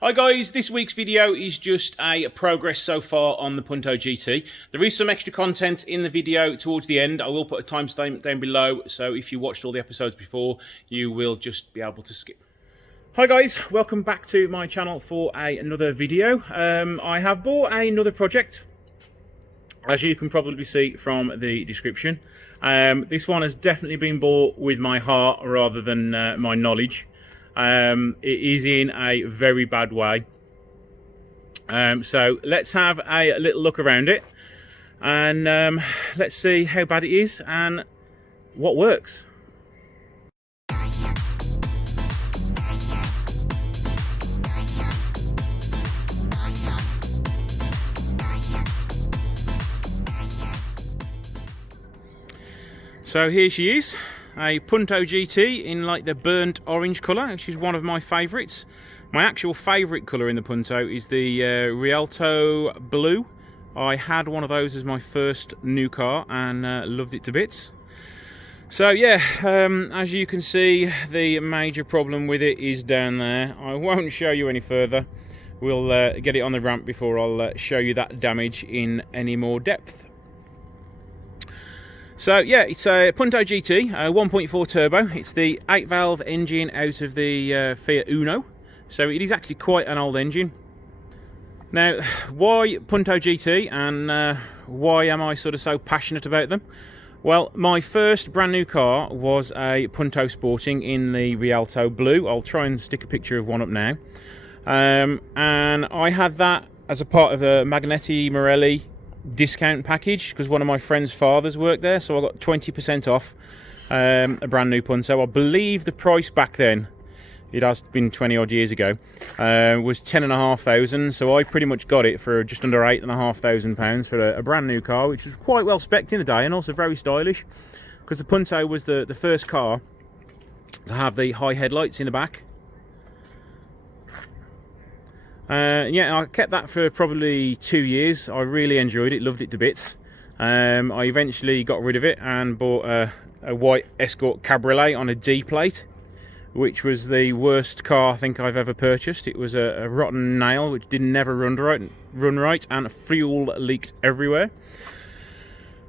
Hi guys, this week's video is just a progress so far on the Punto GT. There is some extra content in the video towards the end. I will put a timestamp down below, so if you watched all the episodes before, you will just be able to skip. Hi guys, welcome back to my channel for another video. I have bought another project, as you can probably see from the description. This one has definitely been bought with my heart rather than my knowledge. It is in a very bad way. So let's have a little look around it and let's see how bad it is and what works. So here she is, a Punto GT in like the burnt orange colour, which is one of my favourites. My actual favourite colour in the Punto is the Rialto blue. I had one of those as my first new car and loved it to bits. So yeah, as you can see, the major problem with it is down there. I won't show you any further. We'll get it on the ramp before I'll show you that damage in any more depth. So yeah, it's a Punto GT, 1.4 turbo. It's the 8-valve engine out of the Fiat Uno. So it is actually quite an old engine. Now, why Punto GT and why am I sort of so passionate about them? Well, my first brand new car was a Punto Sporting in the Rialto blue. I'll try and stick a picture of one up now. And I had that as a part of the Magnetti Morelli discount package because one of my friend's fathers worked there, so I got 20% off a brand new Punto. I believe the price back then, it has been 20 odd years ago, was 10,500, so I pretty much got it for just under £8,500 for a brand new car, which was quite well spec'd in the day and also very stylish, because the Punto was the first car to have the high headlights in the back. Yeah, I kept that for probably 2 years. I really enjoyed it, loved it to bits. I eventually got rid of it and bought a white Escort Cabriolet on a D plate, which was the worst car I think I've ever purchased. It was a rotten nail which didn't never run right, and fuel leaked everywhere.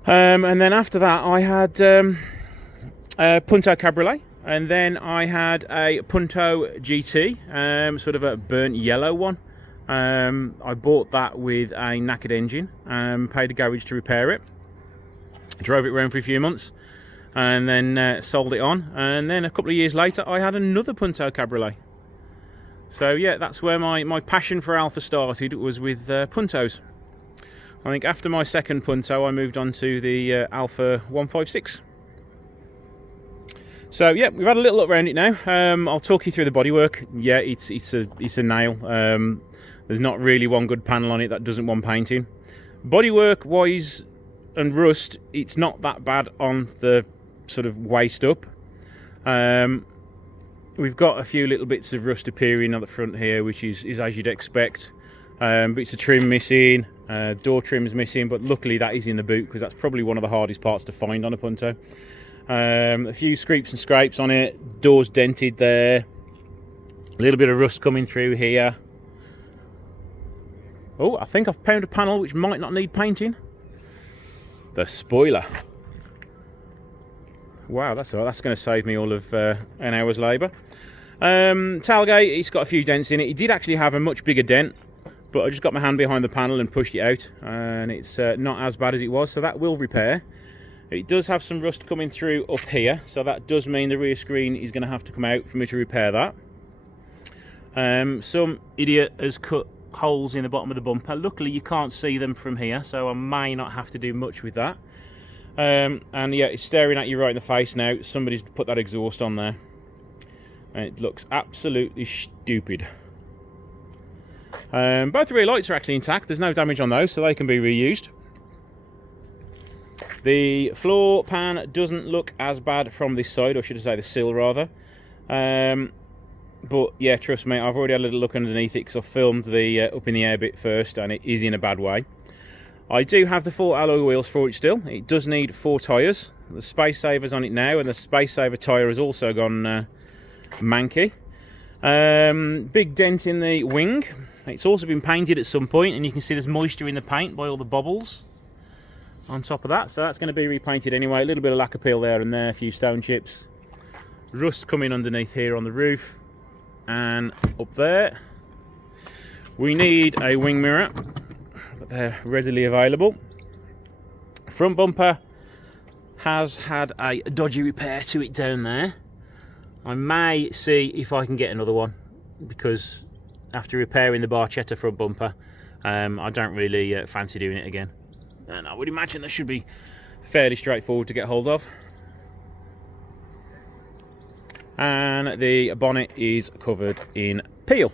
And then after that I had a Punto Cabriolet, and then I had a Punto GT, sort of a burnt yellow one. I bought that with a knackered engine, paid a garage to repair it, drove it around for a few months, and then sold it on. And then a couple of years later I had another Punto Cabriolet. So yeah, that's where my passion for Alfa started, was with Puntos. I think after my second Punto I moved on to the Alfa 156. So yeah, we've had a little look around it now. I'll talk you through the bodywork. Yeah, it's a nail. There's not really one good panel on it that doesn't want painting. Bodywork wise and rust, it's not that bad on the sort of waist up. We've got a few little bits of rust appearing on the front here, which is as you'd expect. Bits of trim missing, door trim's missing, but luckily that is in the boot, because that's probably one of the hardest parts to find on a Punto. A few scrapes and scrapes on it, doors dented there, a little bit of rust coming through here. Oh, I think I've found a panel which might not need painting. The spoiler. Wow, that's all right. That's going to save me all of an hour's labour. Tailgate, it's got a few dents in it. It did actually have a much bigger dent, but I just got my hand behind the panel and pushed it out, and it's not as bad as it was, so that will repair. It does have some rust coming through up here, so that does mean the rear screen is going to have to come out for me to repair that. Some idiot has cut holes in the bottom of the bumper. Luckily you can't see them from here, so I may not have to do much with that. And yeah, it's staring at you right in the face now. Somebody's put that exhaust on there and it looks absolutely stupid. Both rear lights are actually intact. There's no damage on those, so they can be reused. The floor pan doesn't look as bad from this side, or should I say the sill rather. But yeah, trust me, I've already had a little look underneath it because I filmed the up in the air bit first, and it is in a bad way. I do have the 4 alloy wheels for it still. It does need 4 tyres. The space saver's on it now, and the space saver tyre has also gone manky. Big dent in the wing. It's also been painted at some point, and you can see there's moisture in the paint by all the bubbles on top of that, so that's going to be repainted anyway. A little bit of lacquer peel there and there, a few stone chips, rust coming underneath here on the roof and up there. We need a wing mirror, but they're readily available. Front bumper has had a dodgy repair to it down there. I may see if I can get another one, because after repairing the Barchetta front bumper, I don't really fancy doing it again. And I would imagine that should be fairly straightforward to get hold of. And the bonnet is covered in peel.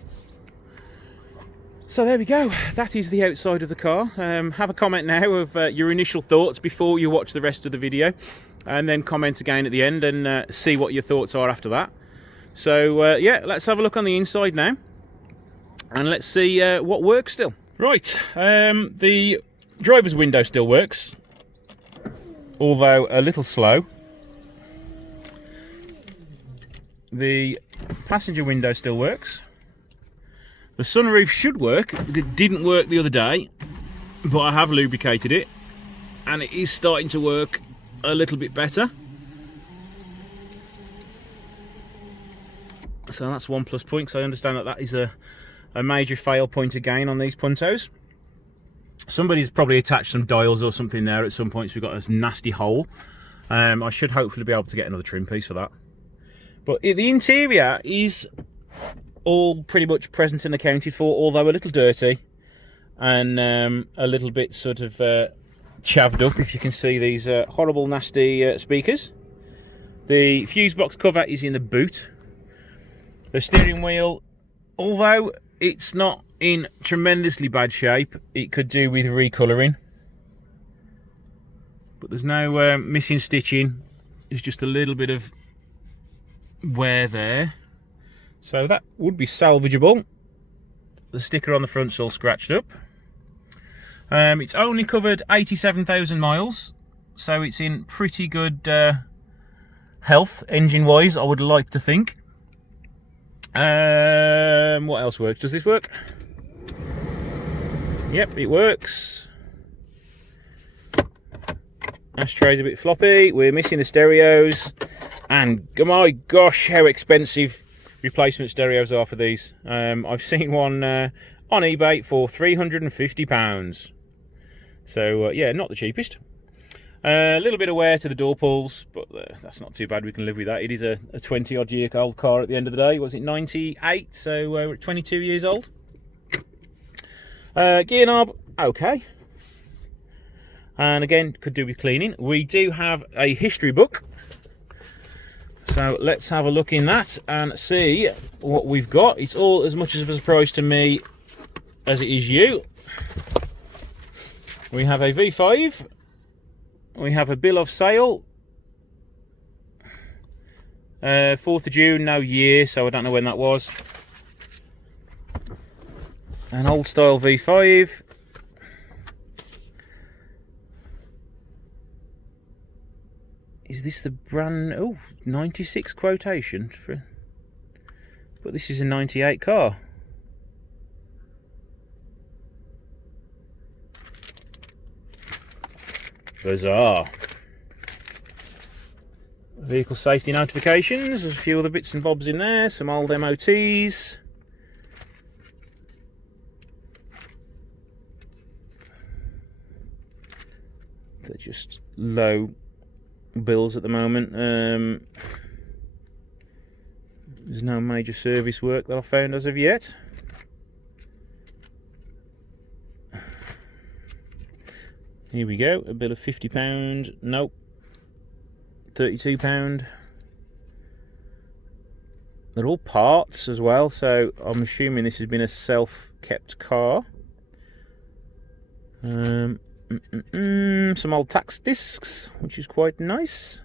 So there we go, that is the outside of the car. Have a comment now of your initial thoughts before you watch the rest of the video, and then comment again at the end and see what your thoughts are after that. So yeah, let's have a look on the inside now, and let's see what works still. Right, the driver's window still works, although a little slow. The passenger window still works. The sunroof should work. It didn't work the other day, but I have lubricated it and it is starting to work a little bit better. So that's one plus point, because I understand that that is a major fail point again on these Puntos. Somebody's probably attached some dials or something there at some point, so we've got this nasty hole. I should hopefully be able to get another trim piece for that. But the interior is all pretty much present and accounted for, although a little dirty and a little bit sort of chavved up, if you can see these horrible nasty speakers. The fuse box cover is in the boot. The steering wheel, although it's not in tremendously bad shape, it could do with recolouring, but there's no missing stitching. It's just a little bit of wear there, so that would be salvageable. The sticker on the front's all scratched up. It's only covered 87,000 miles, so it's in pretty good health engine wise, I would like to think. What else works? Does this work? Yep, it works. Ashtray's a bit floppy. We're missing the stereos, and oh my gosh, how expensive replacement stereos are for these. I've seen one on eBay for £350. So yeah, not the cheapest. A little bit of wear to the door pulls, but that's not too bad. We can live with that. It is a 20 odd year old car at the end of the day. Was it 98? So we're at 22 years old. Gear knob, okay. And again, could do with cleaning. We do have a history book, so let's have a look in that and see what we've got. It's all as much of a surprise to me as it is you. We have a V5. We have a bill of sale. 4th of June, no year, so I don't know when that was. An old style V5. Is this the brand? Oh, 96 quotation for, but this is a 98 car. Bizarre. Vehicle safety notifications. There's a few other bits and bobs in there. Some old MOTs. They're just low bills at the moment. There's no major service work that I've found as of yet. Here we go, a bill of £50. Nope. £32. They're all parts as well, so I'm assuming this has been a self-kept car. Some old tax discs, which is quite nice.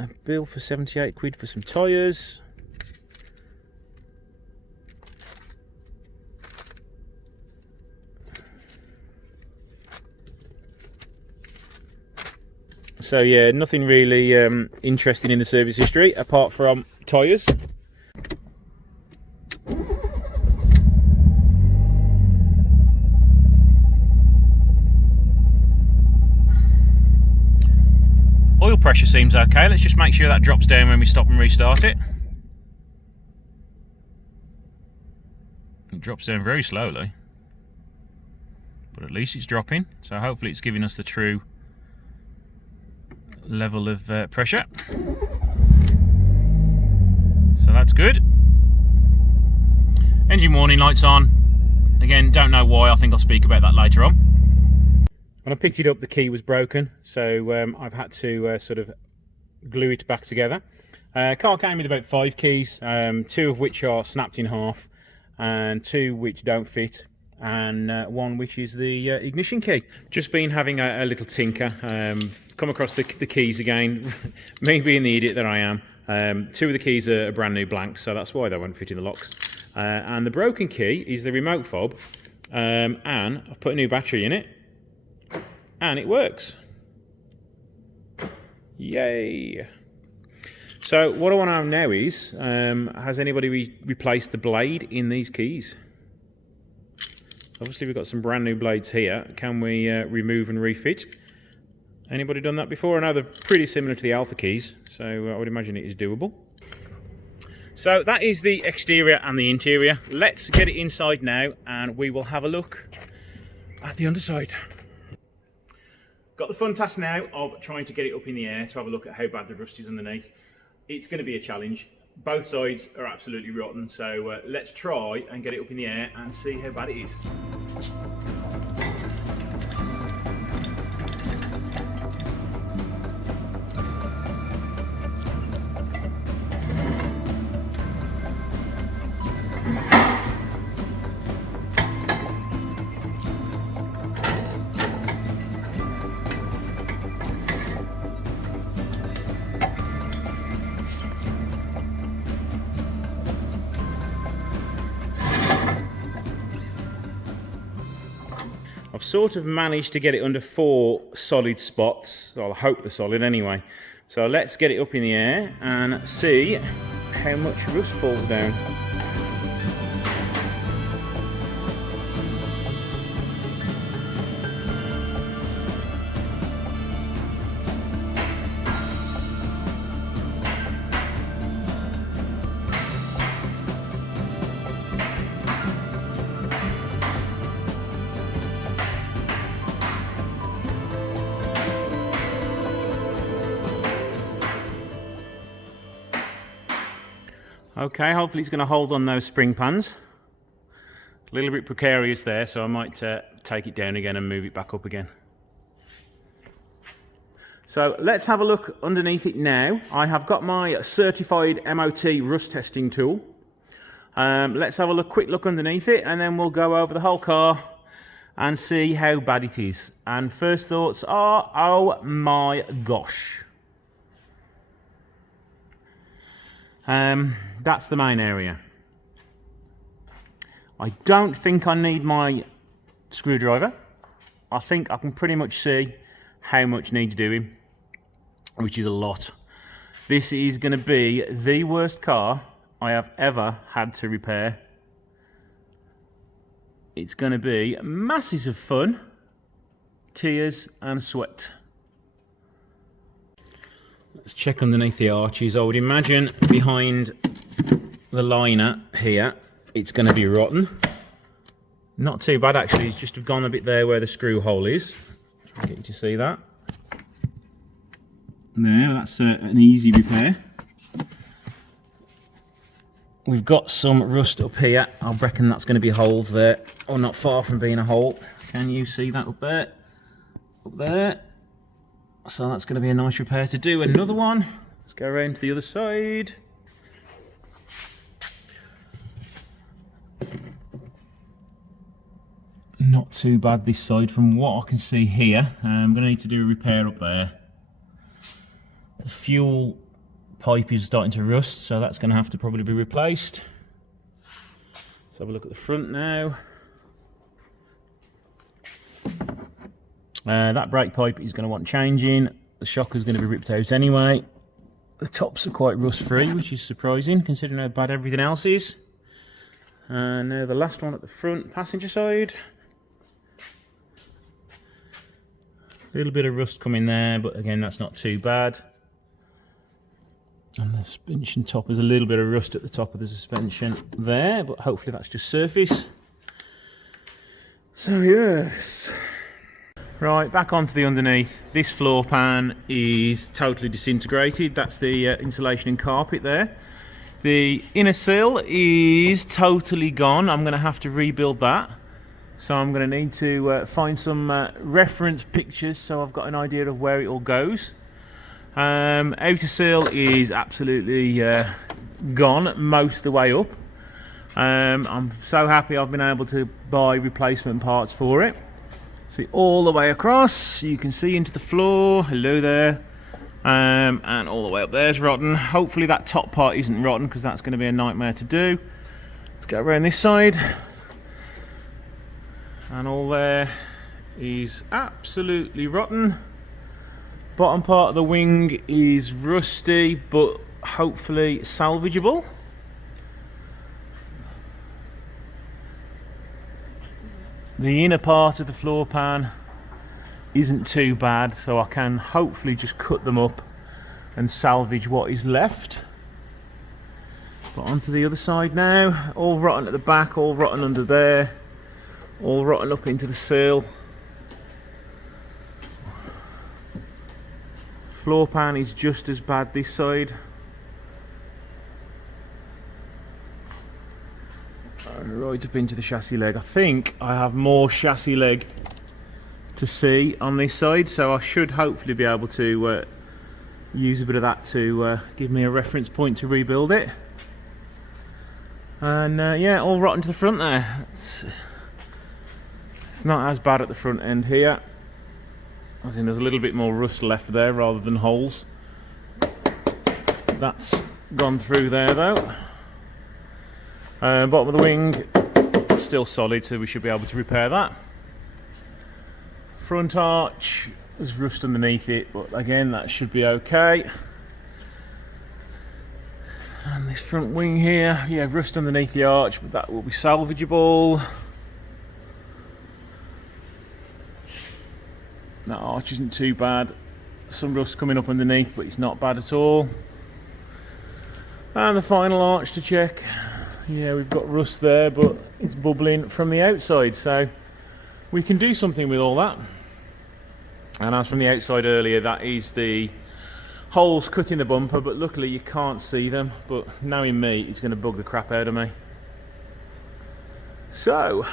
A bill for 78 quid for some tyres. So yeah, nothing really interesting in the service history apart from tyres. Oil pressure seems okay. Let's just make sure that drops down when we stop and restart it. It drops down very slowly, but at least it's dropping, so hopefully it's giving us the true level of pressure. So that's good. Engine warning lights on. Again, don't know why. I think I'll speak about that later on. When I picked it up, the key was broken, so I've had to sort of glue it back together. Car came with about 5 keys, 2 of which are snapped in half, and 2 which don't fit, and 1 which is the ignition key. Just been having a little tinker, come across the keys again, me being the idiot that I am. 2 of the keys are brand new blanks, so that's why they won't fit in the locks. And the broken key is the remote fob, and I've put a new battery in it, and it works. Yay! So what I want to know now is, has anybody replaced the blade in these keys? Obviously we've got some brand new blades here. Can we remove and refit? Anybody done that before? I know they're pretty similar to the Alpha keys, so I would imagine it is doable. So that is the exterior and the interior. Let's get it inside now and we will have a look at the underside. Got the fun task now of trying to get it up in the air to have a look at how bad the rust is underneath. It's going to be a challenge. Both sides are absolutely rotten, so let's try and get it up in the air and see how bad it is. I've sort of managed to get it under 4 solid spots. Well, I hope they're solid anyway. So let's get it up in the air and see how much rust falls down. Okay, hopefully it's going to hold on those spring pans. A little bit precarious there, so I might take it down again and move it back up again. So let's have a look underneath it now. I have got my certified MOT rust testing tool. Let's have a quick look underneath it and then we'll go over the whole car and see how bad it is. And first thoughts are, oh my gosh. That's the main area. I don't think I need my screwdriver. I think I can pretty much see how much needs doing, which is a lot. This is going to be the worst car I have ever had to repair. It's going to be masses of fun, tears and sweat. Let's check underneath the arches. I would imagine behind the liner here, it's going to be rotten. Not too bad actually, it's just gone a bit there where the screw hole is. Get you to see that. There, that's an easy repair. We've got some rust up here. I reckon that's going to be holes there, or not far from being a hole. Can you see that up there? Up there. So that's going to be a nice repair to do. Another one. Let's go around to the other side. Not too bad this side from what I can see here. I'm going to need to do a repair up there. The fuel pipe is starting to rust, so that's going to have to probably be replaced. Let's have a look at the front now. That brake pipe is going to want changing. the shocker's going to be ripped out anyway. The tops are quite rust free, which is surprising considering how bad everything else is. And now the last one at the front, passenger side. A little bit of rust coming there, but again that's not too bad. And the suspension top, is a little bit of rust at the top of the suspension there, but hopefully that's just surface. So yes. Right, back onto the underneath. This floor pan is totally disintegrated. That's the insulation and carpet there. The inner sill is totally gone. I'm going to have to rebuild that. So I'm going to need to find some reference pictures so I've got an idea of where it all goes. Outer sill is absolutely gone most of the way up. I'm so happy I've been able to buy replacement parts for it. See, all the way across, you can see into the floor. Hello there. And all the way up there's rotten. Hopefully that top part isn't rotten, because that's going to be a nightmare to do. Let's go around this side. And all there is absolutely rotten. Bottom part of the wing is rusty, but hopefully salvageable. The inner part of the floor pan isn't too bad, so I can hopefully just cut them up and salvage what is left. But onto the other side now. All rotten at the back, all rotten under there, all rotten up into the sill. Floor pan is just as bad this side. Right up into the chassis leg. I think I have more chassis leg to see on this side, so I should hopefully be able to use a bit of that to give me a reference point to rebuild it. And yeah, all rotten to the front there. It's not as bad at the front end here. I think there's a little bit more rust left there rather than holes. That's gone through there though. Bottom of the wing still solid, so we should be able to repair that. Front arch, there's rust underneath it, but again that should be okay. And this front wing here, yeah, rust underneath the arch, but that will be salvageable. That arch isn't too bad. Some rust coming up underneath, but it's not bad at all. And the final arch to check. Yeah, we've got rust there, but it's bubbling from the outside, so we can do something with all that. And as from the outside earlier, that is the holes cut in the bumper, but luckily you can't see them. But knowing me, it's going to bug the crap out of me. So,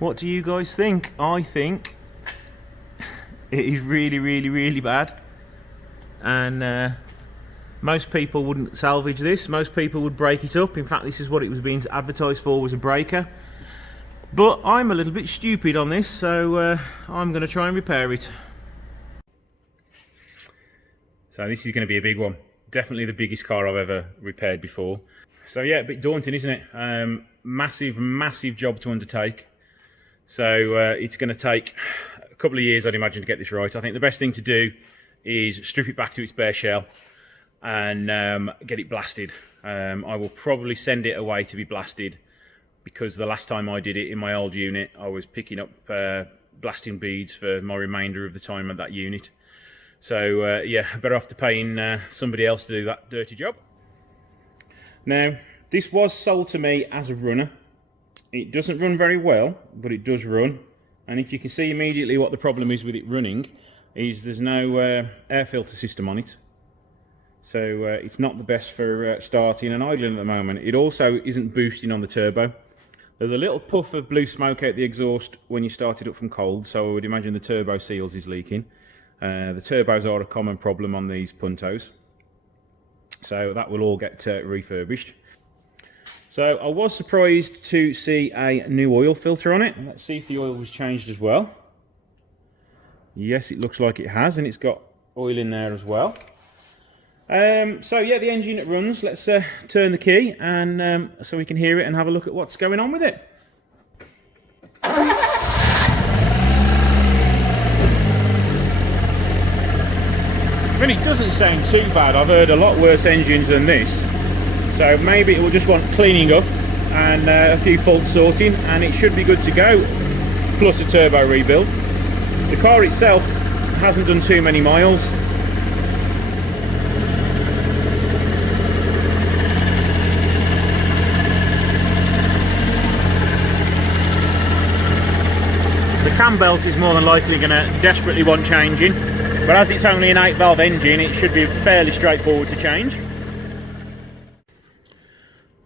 what do you guys think? I think it is really, really, really bad. And most people wouldn't salvage this. Most people would break it up. In fact, this is what it was being advertised for, was a breaker. But I'm a little bit stupid on this, so I'm going to try and repair it. So this is going to be a big one. Definitely the biggest car I've ever repaired before. So yeah, a bit daunting, isn't it? Massive, massive job to undertake. So it's going to take a couple of years, I'd imagine, to get this right. I think the best thing to do is strip it back to its bare shell and get it blasted. I will probably send it away to be blasted, because the last time I did it in my old unit, I was picking up blasting beads for my remainder of the time at that unit. So yeah, better off to paying somebody else to do that dirty job. Now, this was sold to me as a runner. It doesn't run very well, but it does run. And if you can see immediately what the problem is with it running, is there's no air filter system on it. So it's not the best for starting and idling at the moment. It also isn't boosting on the turbo. There's a little puff of blue smoke out the exhaust when you start it up from cold, so I would imagine the turbo seals is leaking. The turbos are a common problem on these Puntos, so that will all get refurbished. So I was surprised to see a new oil filter on it. Let's see if the oil was changed as well. Yes, it looks like it has, and it's got oil in there as well. So yeah, the engine runs. Let's turn the key and so we can hear it and have a look at what's going on with it. But it doesn't sound too bad. I've heard a lot worse engines than this, so maybe it will just want cleaning up and a few faults sorting, and it should be good to go, plus a turbo rebuild. The car itself hasn't done too many miles. The cam belt is more than likely going to desperately want changing, but as it's only an 8-valve engine, it should be fairly straightforward to change.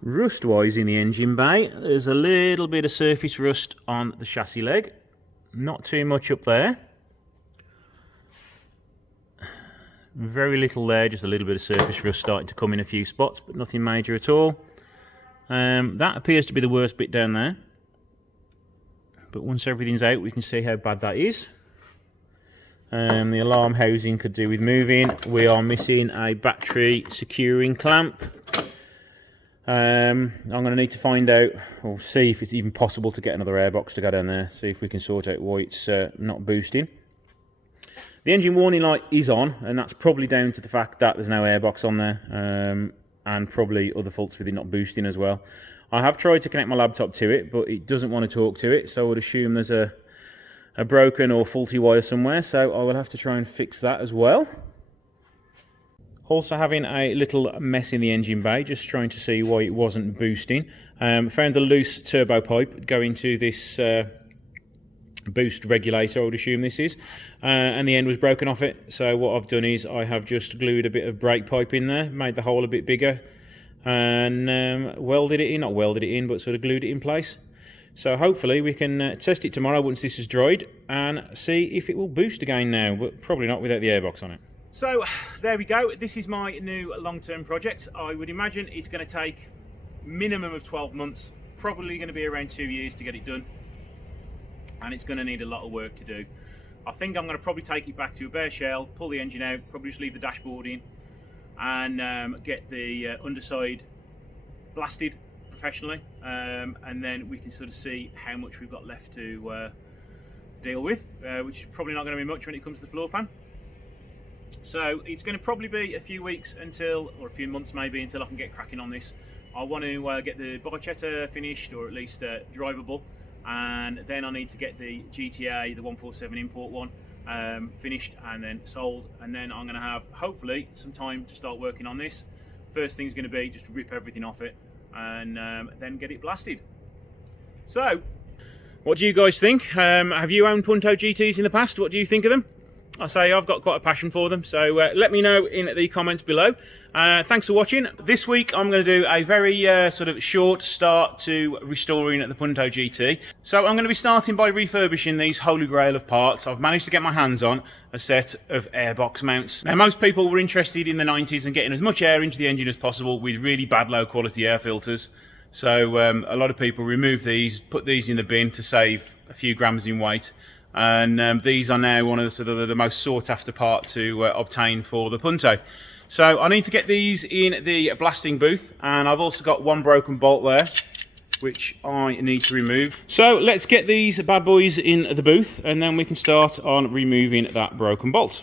Rust wise in the engine bay, there's a little bit of surface rust on the chassis leg, not too much up there, very little there, just a little bit of surface rust starting to come in a few spots, but nothing major at all. That appears to be the worst bit down there, but once everything's out we can see how bad that is. The alarm housing could do with moving. We are missing a battery securing clamp. I'm going to need to find out, or see if it's even possible to get another airbox to go down there, see if we can sort out why it's not boosting. The engine warning light is on, and that's probably down to the fact that there's no airbox on there, and probably other faults with it not boosting as well. I have tried to connect my laptop to it, but it doesn't want to talk to it, so I would assume there's a broken or faulty wire somewhere, so I will have to try and fix that as well. Also having a little mess in the engine bay, just trying to see why it wasn't boosting. Found a loose turbo pipe going to this boost regulator, I would assume this is, and the end was broken off it. So what I've done is I have just glued a bit of brake pipe in there, made the hole a bit bigger, and welded it in, not welded it in, but sort of glued it in place. So hopefully we can test it tomorrow once this is dried and see if it will boost again now, but probably not without the airbox on it. So there we go, this is my new long-term project. I would imagine it's going to take minimum of 12 months, probably going to be around 2 years to get it done, and it's going to need a lot of work to do. I think I'm going to probably take it back to a bare shell, pull the engine out, probably just leave the dashboard in, and get the underside blasted professionally, and then we can sort of see how much we've got left to deal with, which is probably not going to be much when it comes to the floor pan. So it's going to probably be a few weeks until, or a few months maybe, until I can get cracking on this. I want to get the Barchetta finished, or at least drivable, and then I need to get the GTA, the 147 import one, finished and then sold, and then I'm going to have hopefully some time to start working on this. First thing's going to be just rip everything off it and then get it blasted. So what do you guys think? Have you owned Punto GTs in the past? What do you think of them? I say I've got quite a passion for them, so let me know in the comments below. Thanks for watching. This week I'm going to do a very sort of short start to restoring the Punto GT. So I'm going to be starting by refurbishing these holy grail of parts. I've managed to get my hands on a set of airbox mounts. Now most people were interested in the 90s and getting as much air into the engine as possible with really bad low quality air filters. So a lot of people removed these, put these in the bin to save a few grams in weight. And these are now one of the, sort of the most sought after part to obtain for the Punto. So I need to get these in the blasting booth, and I've also got one broken bolt there which I need to remove. So let's get these bad boys in the booth and then we can start on removing that broken bolt.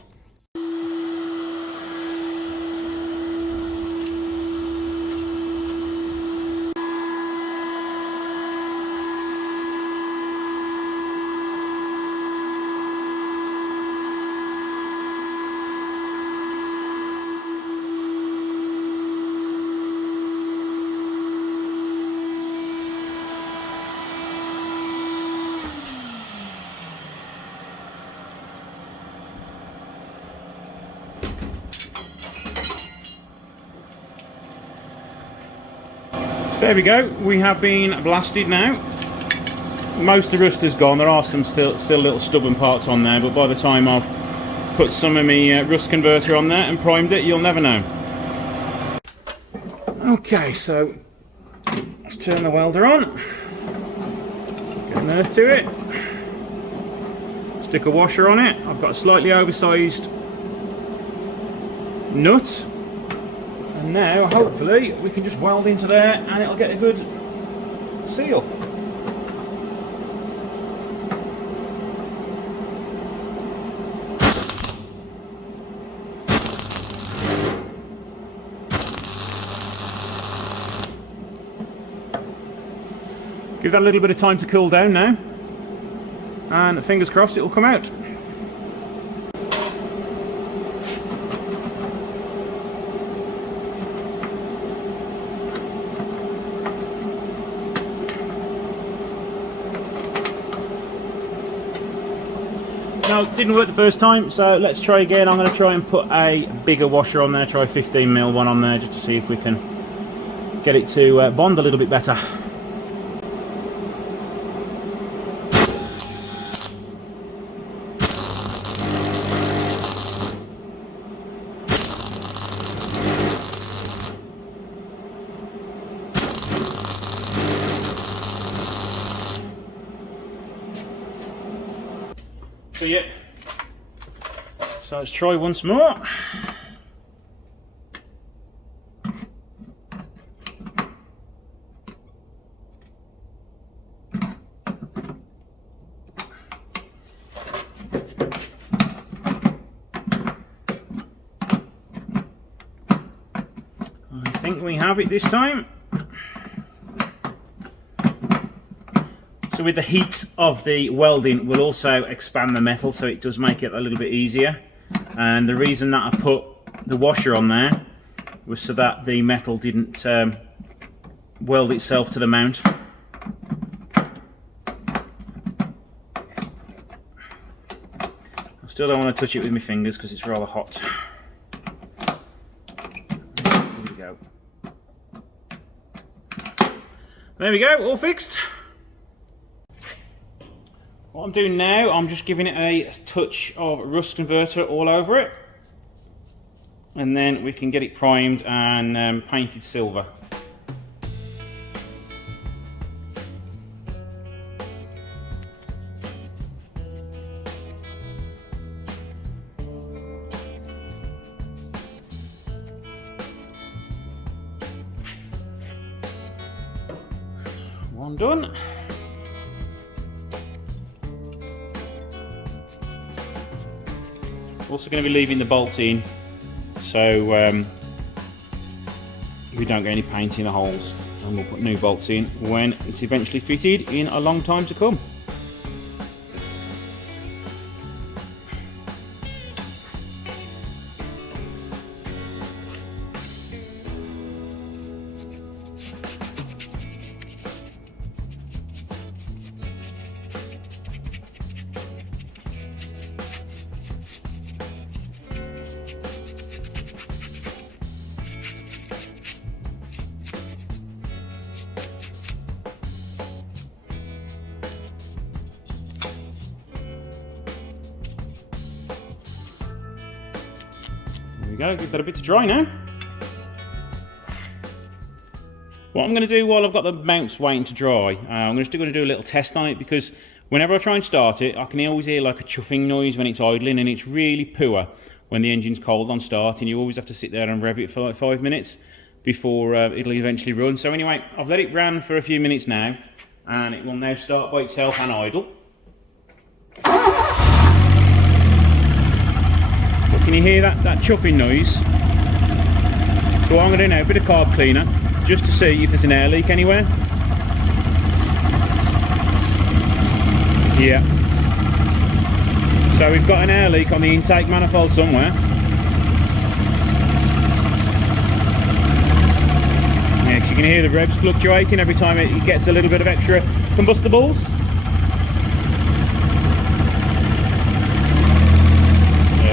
So there we go, we have been blasted now. Most of the rust is gone, there are some still little stubborn parts on there, but by the time I've put some of my rust converter on there and primed it, you'll never know. Okay, so let's turn the welder on, get an earth to it, stick a washer on it. I've got a slightly oversized nut. And now, hopefully, we can just weld into there and it'll get a good seal. Give that a little bit of time to cool down now, and fingers crossed it will come out. No, it didn't work the first time, so let's try again. I'm going to try and put a bigger washer on there, try a 15mm one on there, just to see if we can get it to bond a little bit better. So yeah, so let's try once more. I think we have it this time. So with the heat of the welding will also expand the metal, so it does make it a little bit easier. And the reason that I put the washer on there was so that the metal didn't weld itself to the mount. I still don't want to touch it with my fingers because it's rather hot. There we go. There we go, all fixed. What I'm doing now, I'm just giving it a touch of rust converter all over it, and then we can get it primed and painted silver. One done. Also going to be leaving the bolts in, so we don't get any paint in the holes, and we'll put new bolts in when it's eventually fitted in a long time to come. There we go, give that a bit to dry now. What I'm going to do while I've got the mounts waiting to dry, I'm just going to do a little test on it, because whenever I try and start it, I can always hear like a chuffing noise when it's idling, and it's really poor when the engine's cold on starting. You always have to sit there and rev it for like 5 minutes before it'll eventually run. So anyway, I've let it run for a few minutes now, and it will now start by itself and idle. Can you hear that chuffing noise? So what I'm going to do now, a bit of carb cleaner, just to see if there's an air leak anywhere. Yeah. So we've got an air leak on the intake manifold somewhere. Yeah, you can hear the revs fluctuating every time it gets a little bit of extra combustibles.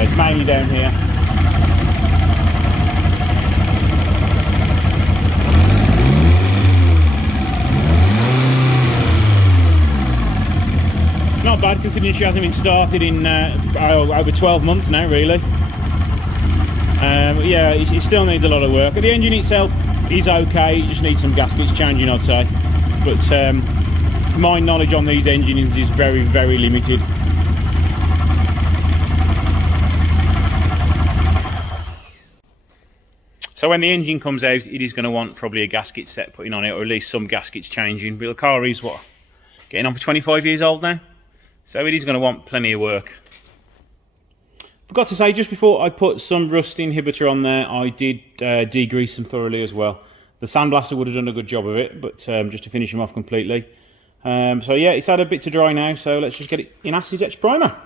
It's mainly down here. Not bad considering she hasn't been started in over 12 months now, really. But yeah, it still needs a lot of work. The engine itself is okay, it just needs some gaskets changing, I'd say. But my knowledge on these engines is very, very limited. So when the engine comes out, it is going to want probably a gasket set putting on it, or at least some gaskets changing. But the car is, what, getting on for 25 years old now? So it is going to want plenty of work. Forgot to say, just before I put some rust inhibitor on there, I did degrease them thoroughly as well. The sandblaster would have done a good job of it, but just to finish them off completely, So yeah, it's had a bit to dry now, so let's just get it in acid etch primer.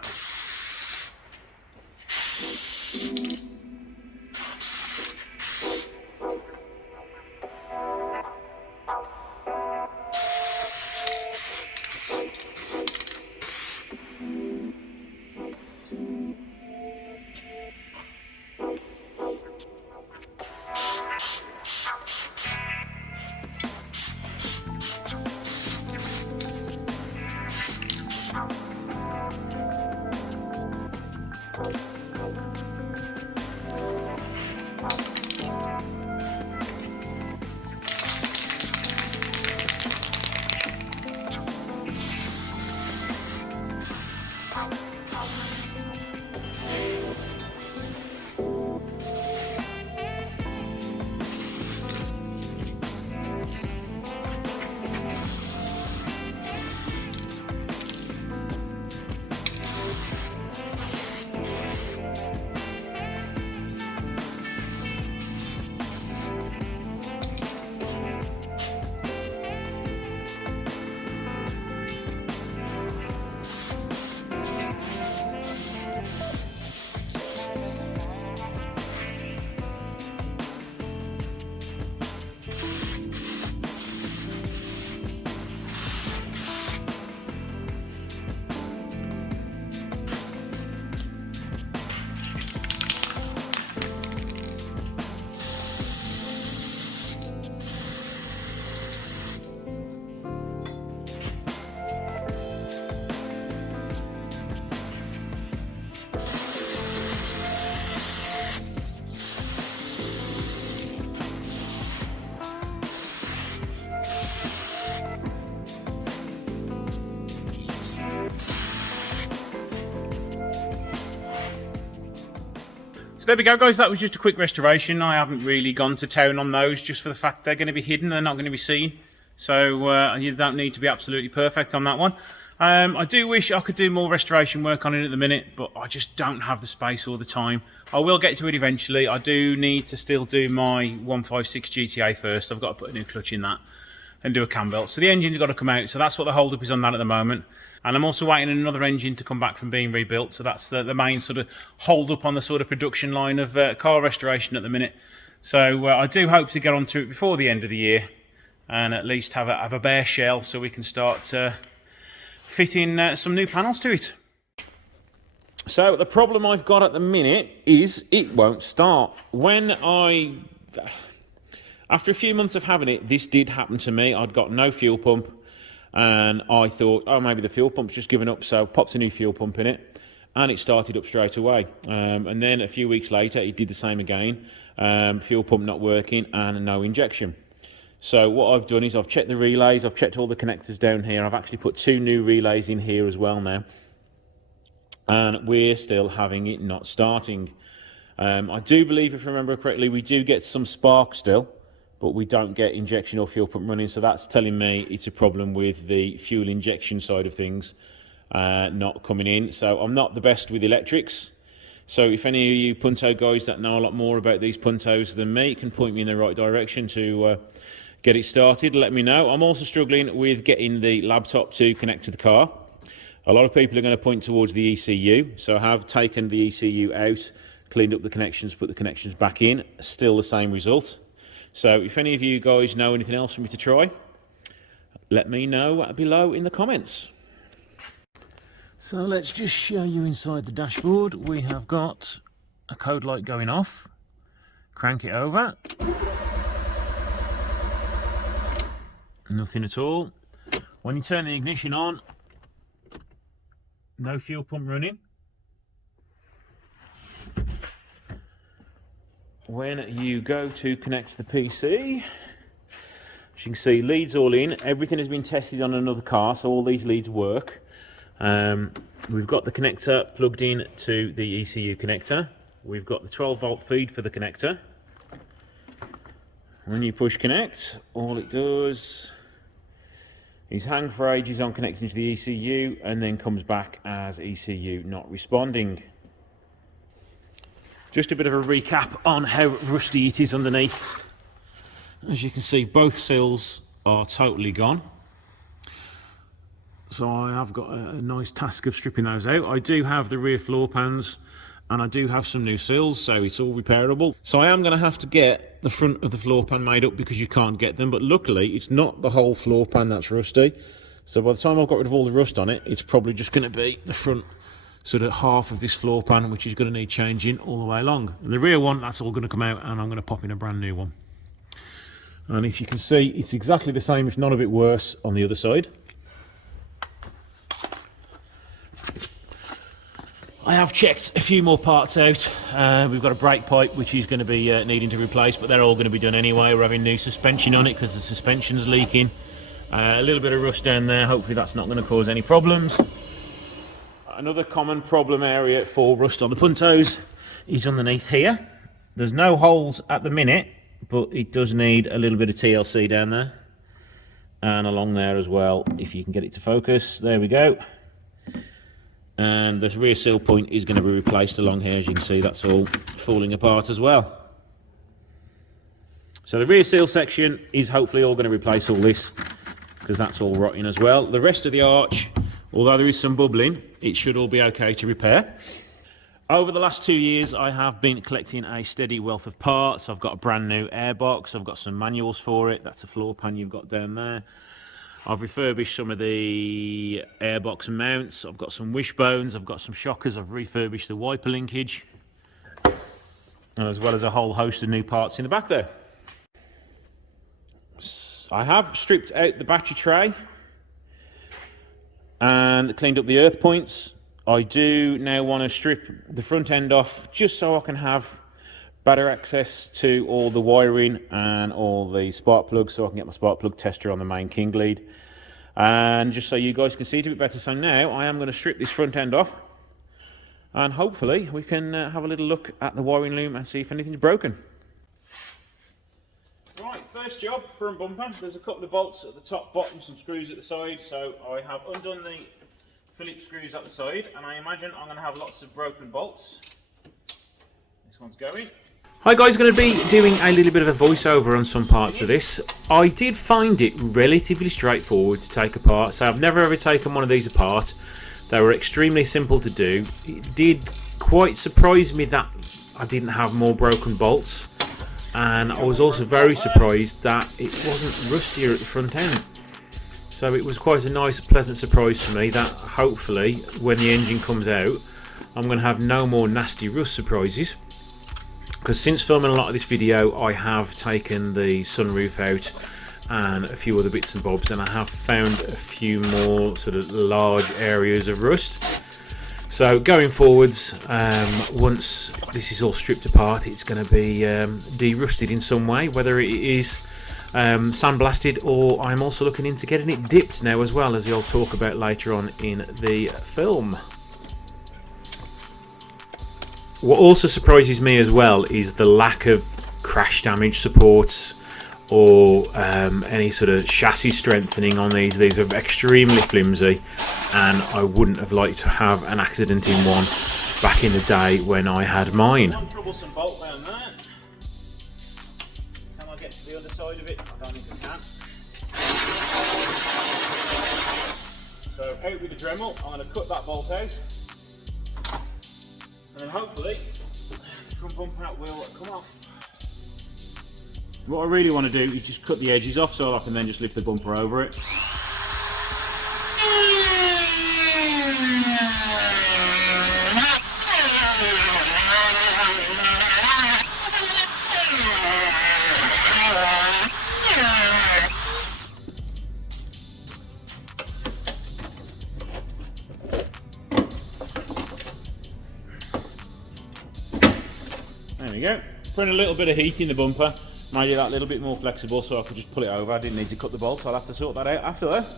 So there we go, guys. That was just a quick restoration. I haven't really gone to town on those, just for the fact they're going to be hidden. They're not going to be seen. So you don't need to be absolutely perfect on that one. I do wish I could do more restoration work on it at the minute, but I just don't have the space all the time. I will get to it eventually. I do need to still do my 156 GTA first. I've got to put a new clutch in that and do a cam belt. So the engine's got to come out. So that's what the hold up is on that at the moment. And I'm also waiting on another engine to come back from being rebuilt. So that's the main sort of hold up on the sort of production line of car restoration at the minute. So I do hope to get onto it before the end of the year and at least have a bare shell so we can start fitting some new panels to it. So the problem I've got at the minute is it won't start. After a few months of having it, this did happen to me. I'd got no fuel pump and I thought, oh, maybe the fuel pump's just given up, so popped a new fuel pump in it and it started up straight away. And then a few weeks later, it did the same again. Fuel pump not working and no injection. So what I've done is I've checked the relays, I've checked all the connectors down here. I've actually put 2 new relays in here as well now. And we're still having it not starting. I do believe, if I remember correctly, we do get some spark still, but we don't get injection or fuel pump running. So that's telling me it's a problem with the fuel injection side of things not coming in. So I'm not the best with electrics. So if any of you Punto guys that know a lot more about these Puntos than me can point me in the right direction to get it started, let me know. I'm also struggling with getting the laptop to connect to the car. A lot of people are going to point towards the ECU. So I have taken the ECU out, cleaned up the connections, put the connections back in. Still the same result. So if any of you guys know anything else for me to try, let me know below in the comments. So let's just show you inside the dashboard. We have got a code light going off. Crank it over. Nothing at all. When you turn the ignition on, no fuel pump running. When you go to connect to the PC, as you can see, leads all in. Everything has been tested on another car, so all these leads work. We've got the connector plugged in to the ECU connector. We've got the 12-volt feed for the connector. When you push connect, all it does is hang for ages on connecting to the ECU and then comes back as ECU not responding. Just a bit of a recap on how rusty it is underneath. As you can see, both sills are totally gone. So I have got a nice task of stripping those out. I do have the rear floor pans and I do have some new sills, so it's all repairable. So I am going to have to get the front of the floor pan made up because you can't get them, but luckily it's not the whole floor pan that's rusty. So by the time I've got rid of all the rust on it, it's probably just going to be the front sort of half of this floor pan, which is going to need changing all the way along. And the rear one, that's all going to come out, and I'm going to pop in a brand new one. And if you can see, it's exactly the same, if not a bit worse, on the other side. I have checked a few more parts out. We've got a brake pipe which is going to be needing to replace, but they're all going to be done anyway. We're having new suspension on it because the suspension's leaking. A little bit of rust down there, hopefully that's not going to cause any problems. Another common problem area for rust on the Puntos is underneath here. There's no holes at the minute, but it does need a little bit of TLC down there. And along there as well, if you can get it to focus. There we go. And the rear seal point is going to be replaced along here. As you can see, that's all falling apart as well. So the rear seal section is hopefully all going to replace all this, because that's all rotting as well. The rest of the arch, although there is some bubbling, it should all be okay to repair. Over the last 2 years, I have been collecting a steady wealth of parts. I've got a brand new airbox. I've got some manuals for it. That's a floor pan you've got down there. I've refurbished some of the airbox mounts. I've got some wishbones. I've got some shockers. I've refurbished the wiper linkage, and as well as a whole host of new parts in the back there. I have stripped out the battery tray and cleaned up the earth points. I do now want to strip the front end off just so I can have better access to all the wiring and all the spark plugs, so I can get my spark plug tester on the main king lead. And just so you guys can see it a bit better, so now I am going to strip this front end off, and hopefully we can have a little look at the wiring loom and see if anything's broken. Right, first job, front bumper. There's a couple of bolts at the top, bottom, some screws at the side. So I have undone the Phillips screws at the side, and I imagine I'm going to have lots of broken bolts. This one's going. Hi guys, going to be doing a little bit of a voiceover on some parts of this. I did find it relatively straightforward to take apart, so I've never ever taken one of these apart. They were extremely simple to do. It did quite surprise me that I didn't have more broken bolts, and I was also very surprised that it wasn't rustier at the front end. So it was quite a nice, pleasant surprise for me that hopefully when the engine comes out I'm going to have no more nasty rust surprises. Because since filming a lot of this video, I have taken the sunroof out and a few other bits and bobs, and I have found a few more sort of large areas of rust. So going forwards, once this is all stripped apart, it's going to be de-rusted in some way, whether it is sandblasted, or I'm also looking into getting it dipped now as well, as I'll talk about later on in the film. What also surprises me as well is the lack of crash damage supports or any sort of chassis strengthening on these. These are extremely flimsy, and I wouldn't have liked to have an accident in one back in the day when I had mine. One troublesome bolt down there. Can I get to the other side of it? I don't think I can. So out with the Dremel, I'm going to cut that bolt out. And then hopefully the front bumper will come off. What I really want to do is just cut the edges off so I can then just lift the bumper over it. There we go. Putting a little bit of heat in the bumper made it that little bit more flexible, so I could just pull it over. I didn't need to cut the bolt. I'll have to sort that out after that.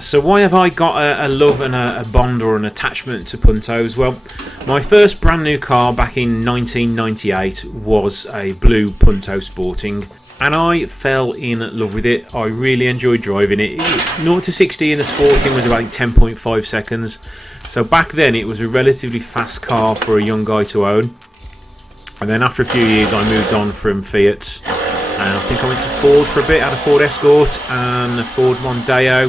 So why have I got a love and a bond or an attachment to Puntos? Well, my first brand new car back in 1998 was a blue Punto Sporting, and I fell in love with it. I really enjoyed driving it. 0 to 60 in the Sporting was about 10.5 seconds. So back then it was a relatively fast car for a young guy to own. And then after a few years I moved on from Fiat, and I think I went to Ford for a bit. I had a Ford Escort and a Ford Mondeo,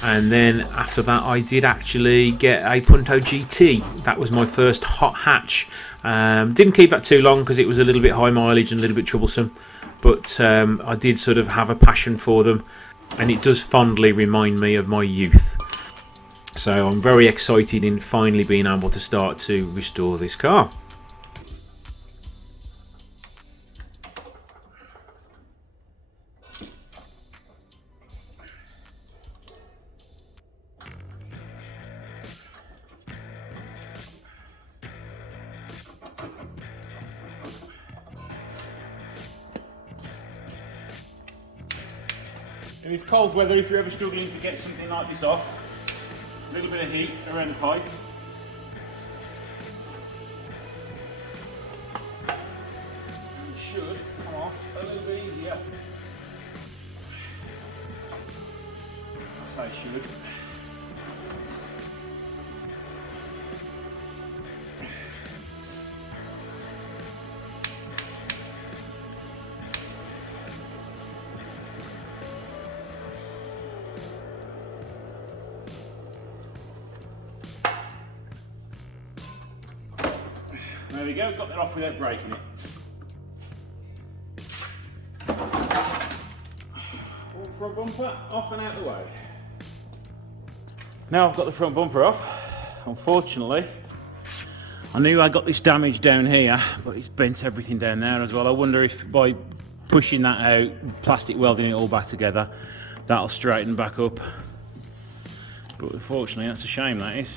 And then after that I did actually get a Punto GT. That was my first hot hatch. Didn't keep that too long because it was a little bit high mileage and a little bit troublesome, but I did sort of have a passion for them, and it does fondly remind me of my youth. So I'm very excited in finally being able to start to restore this car. In this cold weather, if you're ever struggling to get something like this off, a little bit of heat around the pipe. And it should come off a little bit easier. I say should. There we go, got that off without breaking it. All front bumper off and out the way. Now I've got the front bumper off. Unfortunately, I knew I got this damage down here, but it's bent everything down there as well. I wonder if by pushing that out, plastic welding it all back together, that'll straighten back up. But unfortunately, that's a shame, that is.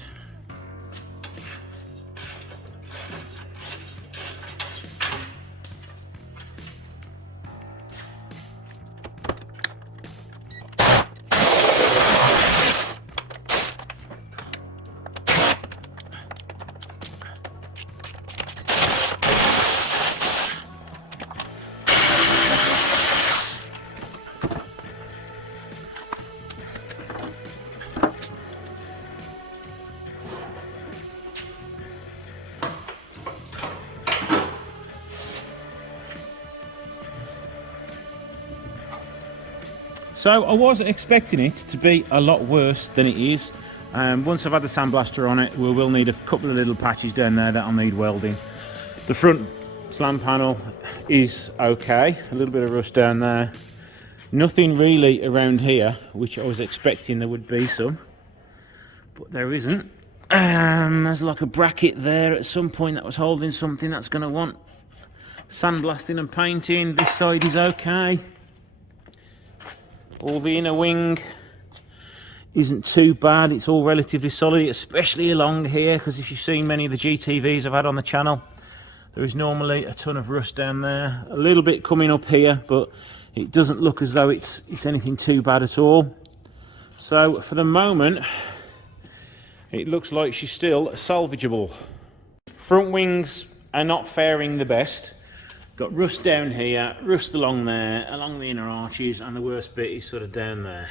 So I wasn't expecting it to be a lot worse than it is. Once I've had the sandblaster on it, we will need a couple of little patches down there that I'll need welding. The front slam panel is okay, a little bit of rust down there. Nothing really around here, which I was expecting there would be some, but there isn't. There's like a bracket there at some point that was holding something that's going to want sandblasting and painting. This side is okay. All the inner wing isn't too bad, it's all relatively solid, especially along here, because if you've seen many of the GTVs I've had on the channel, there is normally a ton of rust down there. A little bit coming up here, but it doesn't look as though it's anything too bad at all. So for the moment, it looks like she's still salvageable. Front wings are not faring the best. Got rust down here, rust along there, along the inner arches, and the worst bit is sort of down there.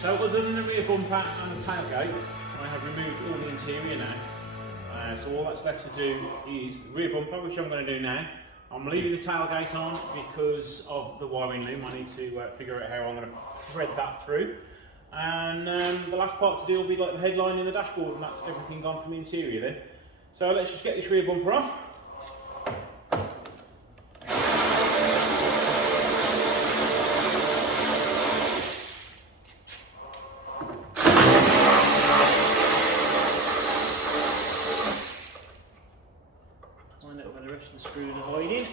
So other than the rear bumper and the tailgate, I have removed all the interior now. So all that's left to do is the rear bumper, which I'm going to do now. I'm leaving the tailgate on because of the wiring loom. I need to figure out how I'm going to thread that through. And the last part to do will be like the headline in the dashboard, and that's everything gone from the interior then. So let's just get this rear bumper off. Find out where the rest of the screws are hiding.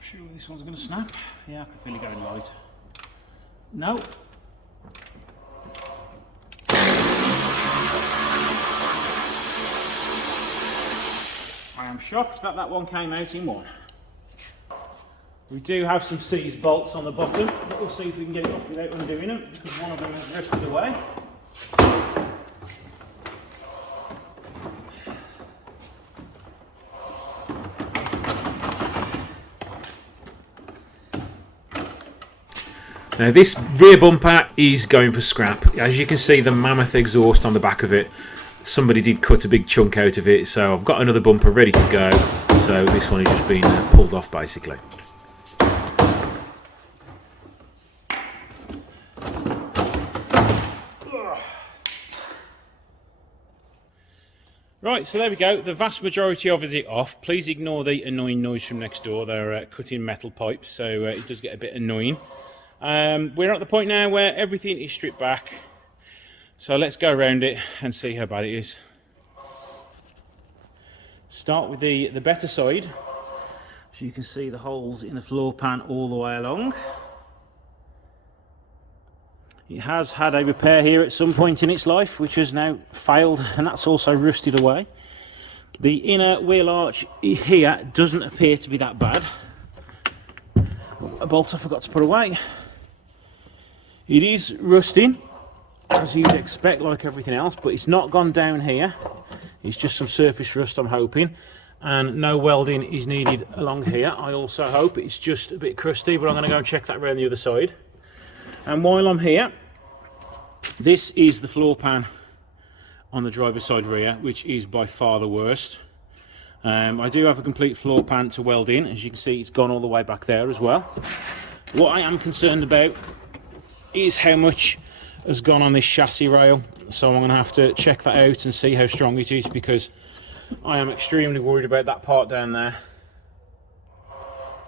Surely this one's going to snap. Yeah, I can feel it going light. No. I am shocked that that one came out in one. We do have some seized bolts on the bottom, but we'll see if we can get it off without undoing them, because one of them has rusted away. Now this rear bumper is going for scrap. As you can see, the mammoth exhaust on the back of it, somebody did cut a big chunk out of it, so I've got another bumper ready to go. So this one has just been pulled off basically. Right, so there we go. The vast majority of it is off. Please ignore the annoying noise from next door. They're cutting metal pipes, so it does get a bit annoying. We're at the point now where everything is stripped back. So let's go around it and see how bad it is. Start with the better side. So you can see the holes in the floor pan all the way along. It has had a repair here at some point in its life, which has now failed, and that's also rusted away. The inner wheel arch here doesn't appear to be that bad. A bolt I forgot to put away. It is rusting, as you'd expect, like everything else, but it's not gone down here. It's just some surface rust, I'm hoping, and no welding is needed along here. I also hope it's just a bit crusty, but I'm going to go and check that around the other side. And while I'm here, this is the floor pan on the driver's side rear, which is by far the worst. I do have a complete floor pan to weld in. As you can see, it's gone all the way back there as well. What I am concerned about is how much has gone on this chassis rail. So I'm going to have to check that out and see how strong it is, because I am extremely worried about that part down there.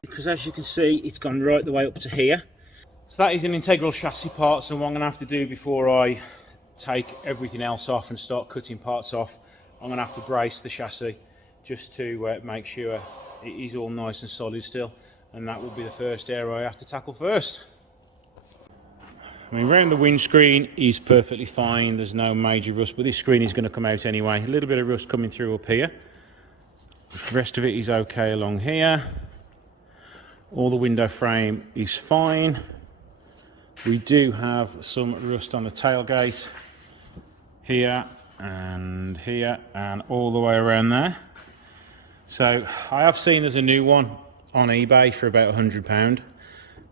Because as you can see, it's gone right the way up to here. So that is an integral chassis part, so what I'm going to have to do before I take everything else off and start cutting parts off, I'm going to have to brace the chassis just to make sure it is all nice and solid still, and that will be the first area I have to tackle first. I mean, around the windscreen is perfectly fine, there's no major rust, but this screen is going to come out anyway. A little bit of rust coming through up here. The rest of it is okay along here. All the window frame is fine. We do have some rust on the tailgate here and all the way around there. So I have seen there's a new one on eBay for about £100.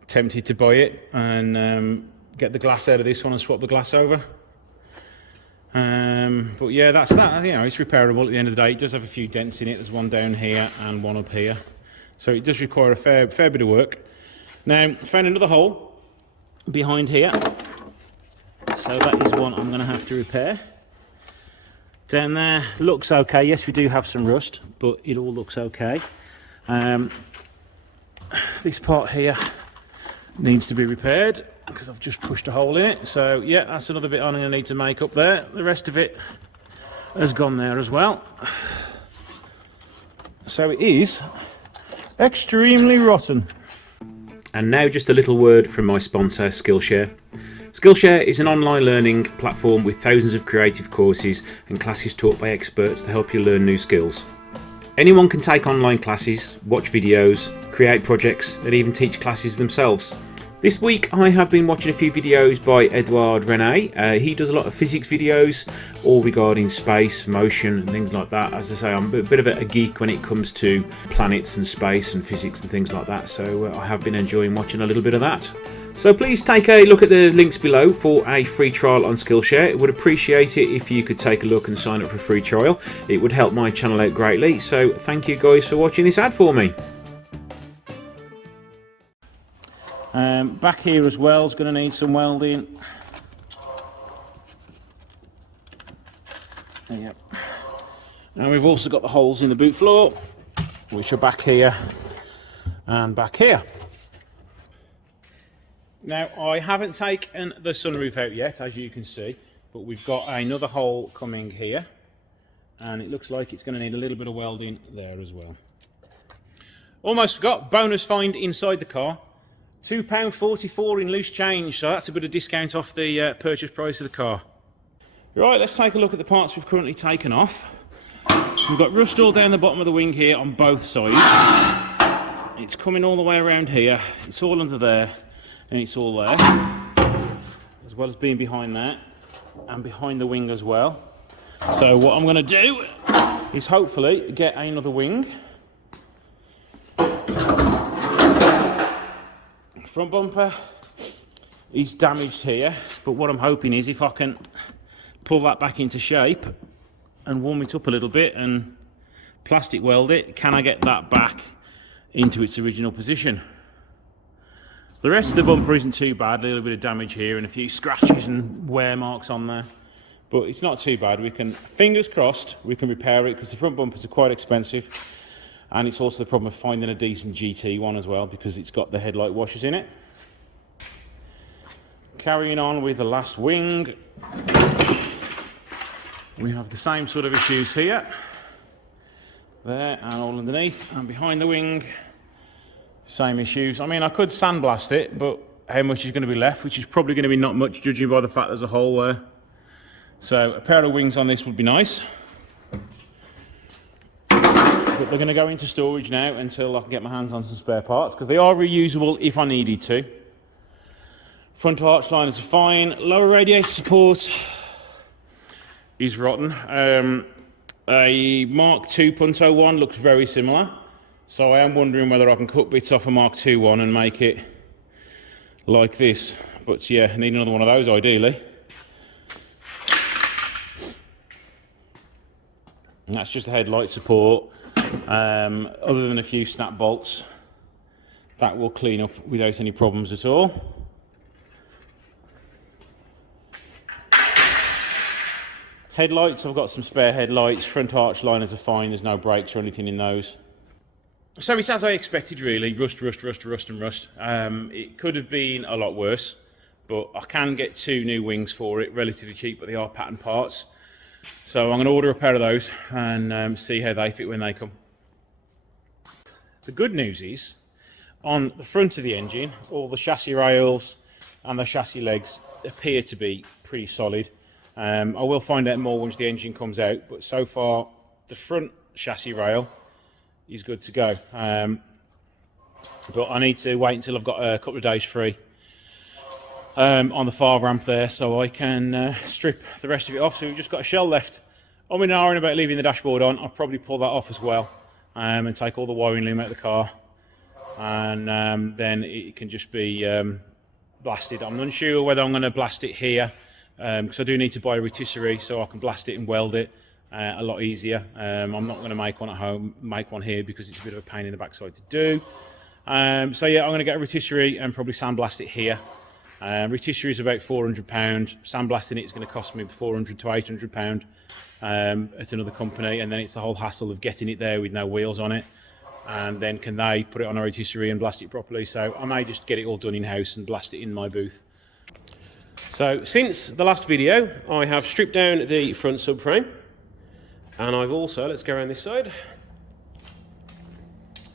Tempted to buy it and get the glass out of this one and swap the glass over. But yeah, that's that. You know, it's repairable at the end of the day. It does have a few dents in it. There's one down here and one up here. So it does require a fair bit of work. Now, I found another hole behind here, so that is one I'm going to have to repair. Down there looks okay. Yes, we do have some rust, but it all looks okay. This part here needs to be repaired because I've just pushed a hole in it. So yeah, that's another bit I'm going to need to make up there. The rest of it has gone there as well. So it is extremely rotten. And now just a little word from my sponsor, Skillshare. Skillshare is an online learning platform with thousands of creative courses and classes taught by experts to help you learn new skills. Anyone can take online classes, watch videos, create projects, and even teach classes themselves. This week I have been watching a few videos by Edouard Rene. He does a lot of physics videos, all regarding space, motion and things like that. As I say, I'm a bit of a geek when it comes to planets and space and physics and things like that, so I have been enjoying watching a little bit of that. So please take a look at the links below for a free trial on Skillshare. I would appreciate it if you could take a look and sign up for a free trial. It would help my channel out greatly, so thank you guys for watching this ad for me. Back here as well is going to need some welding. Yep. And we've also got the holes in the boot floor, which are back here and back here. Now, I haven't taken the sunroof out yet, as you can see, but we've got another hole coming here, and it looks like it's going to need a little bit of welding there as well. Almost forgot, bonus find inside the car. £2.44 in loose change, so that's a bit of discount off the purchase price of the car. Right, let's take a look at the parts we've currently taken off. We've got rust all down the bottom of the wing here on both sides. It's coming all the way around here. It's all under there, and it's all there, as well as being behind that, and behind the wing as well. So what I'm going to do is hopefully get another wing. Front bumper is damaged here, but what I'm hoping is if I can pull that back into shape and warm it up a little bit and plastic weld it, can I get that back into its original position? The rest of the bumper isn't too bad, a little bit of damage here and a few scratches and wear marks on there, but it's not too bad. We can, fingers crossed, we can repair it, because the front bumpers are quite expensive. And it's also the problem of finding a decent GT one as well, because it's got the headlight washers in it. Carrying on with the last wing, we have the same sort of issues here. There, and all underneath, and behind the wing, same issues. I mean, I could sandblast it, but how much is going to be left? Which is probably going to be not much, judging by the fact there's a hole there. So a pair of wings on this would be nice. But they're going to go into storage now until I can get my hands on some spare parts, because they are reusable if I needed to. Front arch liners are fine. Lower radiator support is rotten. A Mark II Punto one looks very similar, so I am wondering whether I can cut bits off a Mark II one and make it like this. But yeah, I need another one of those ideally. And that's just the headlight support. Other than a few snap bolts, that will clean up without any problems at all. Headlights, I've got some spare headlights. Front arch liners are fine, there's no brakes or anything in those. So it's as I expected really, rust. It could have been a lot worse, but I can get 2 new wings for it, relatively cheap, but they are pattern parts. So I'm going to order a pair of those and see how they fit when they come. The good news is, on the front of the engine, all the chassis rails and the chassis legs appear to be pretty solid. I will find out more once the engine comes out, but so far the front chassis rail is good to go. But I need to wait until I've got a couple of days free on the far ramp there, so I can strip the rest of it off. So we've just got a shell left. I'm in an hour about leaving the dashboard on. I'll probably pull that off as well, and take all the wiring loom out of the car, and then it can just be blasted. I'm unsure whether I'm going to blast it here, because I do need to buy a rotisserie so I can blast it and weld it a lot easier. I'm not going to make one at home, make one here, because it's a bit of a pain in the backside to do. So yeah, I'm going to get a rotisserie and probably sandblast it here. Rotisserie is about £400. Sandblasting it is going to cost me £400 to £800 at another company, and then it's the whole hassle of getting it there with no wheels on it, and then can they put it on a rotisserie and blast it properly. So I may just get it all done in-house and blast it in my booth. So since the last video, I have stripped down the front subframe, and I've also, let's go around this side,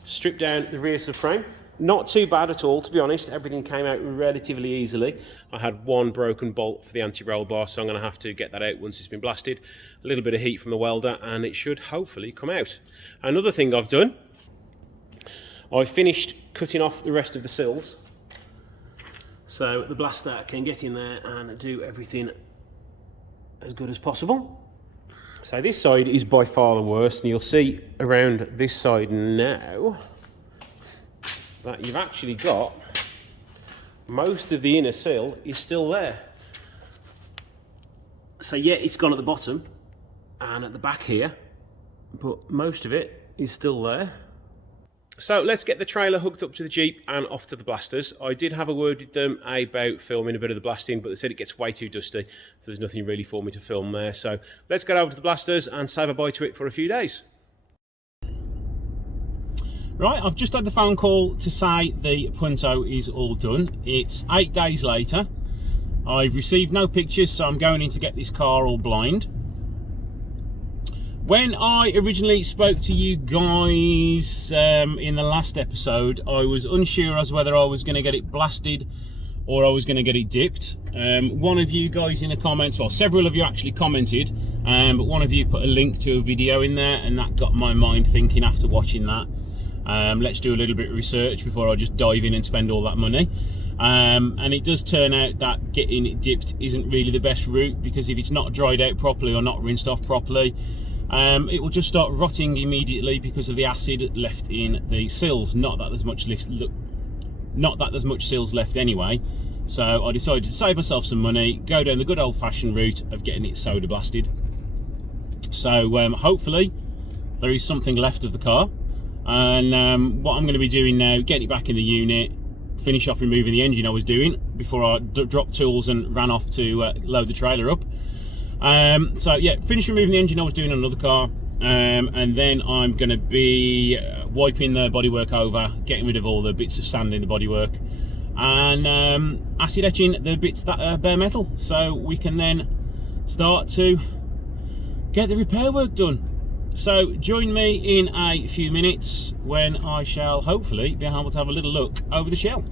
stripped down the rear subframe. Not too bad at all, to be honest. Everything came out relatively easily. I had one broken bolt for the anti-roll bar, so I'm going to have to get that out once it's been blasted. A little bit of heat from the welder, and it should hopefully come out. Another thing I've done, I finished cutting off the rest of the sills so the blaster can get in there and do everything as good as possible. So this side is by far the worst, and you'll see around this side now that you've actually got most of the inner sill is still there. So yeah, it's gone at the bottom and at the back here, but most of it is still there. So let's get the trailer hooked up to the Jeep and off to the blasters. I did have a word with them about filming a bit of the blasting, but they said it gets way too dusty, so there's nothing really for me to film there. So let's get over to the blasters and say bye-bye to it for a few days. Right, I've just had the phone call to say the Punto is all done. It's 8 days later. I've received no pictures, so I'm going in to get this car all blind. When I originally spoke to you guys in the last episode, I was unsure as whether I was going to get it blasted or I was going to get it dipped. One of you guys in the comments, well, several of you actually commented, but one of you put a link to a video in there, and that got my mind thinking after watching that. Let's do a little bit of research before I just dive in and spend all that money. And it does turn out that getting it dipped isn't really the best route, because if it's not dried out properly or not rinsed off properly, it will just start rotting immediately because of the acid left in the sills. Not that there's much sills left anyway. So I decided to save myself some money, go down the good old-fashioned route of getting it soda blasted. So hopefully there is something left of the car, and what I'm going to be doing now, getting it back in the unit, finish off removing the engine I was doing before I dropped tools and ran off to load the trailer up. So yeah, finish removing the engine I was doing on another car, and then I'm going to be wiping the bodywork over, getting rid of all the bits of sand in the bodywork, and acid etching the bits that are bare metal, so we can then start to get the repair work done. So join me in a few minutes when I shall hopefully be able to have a little look over the shell.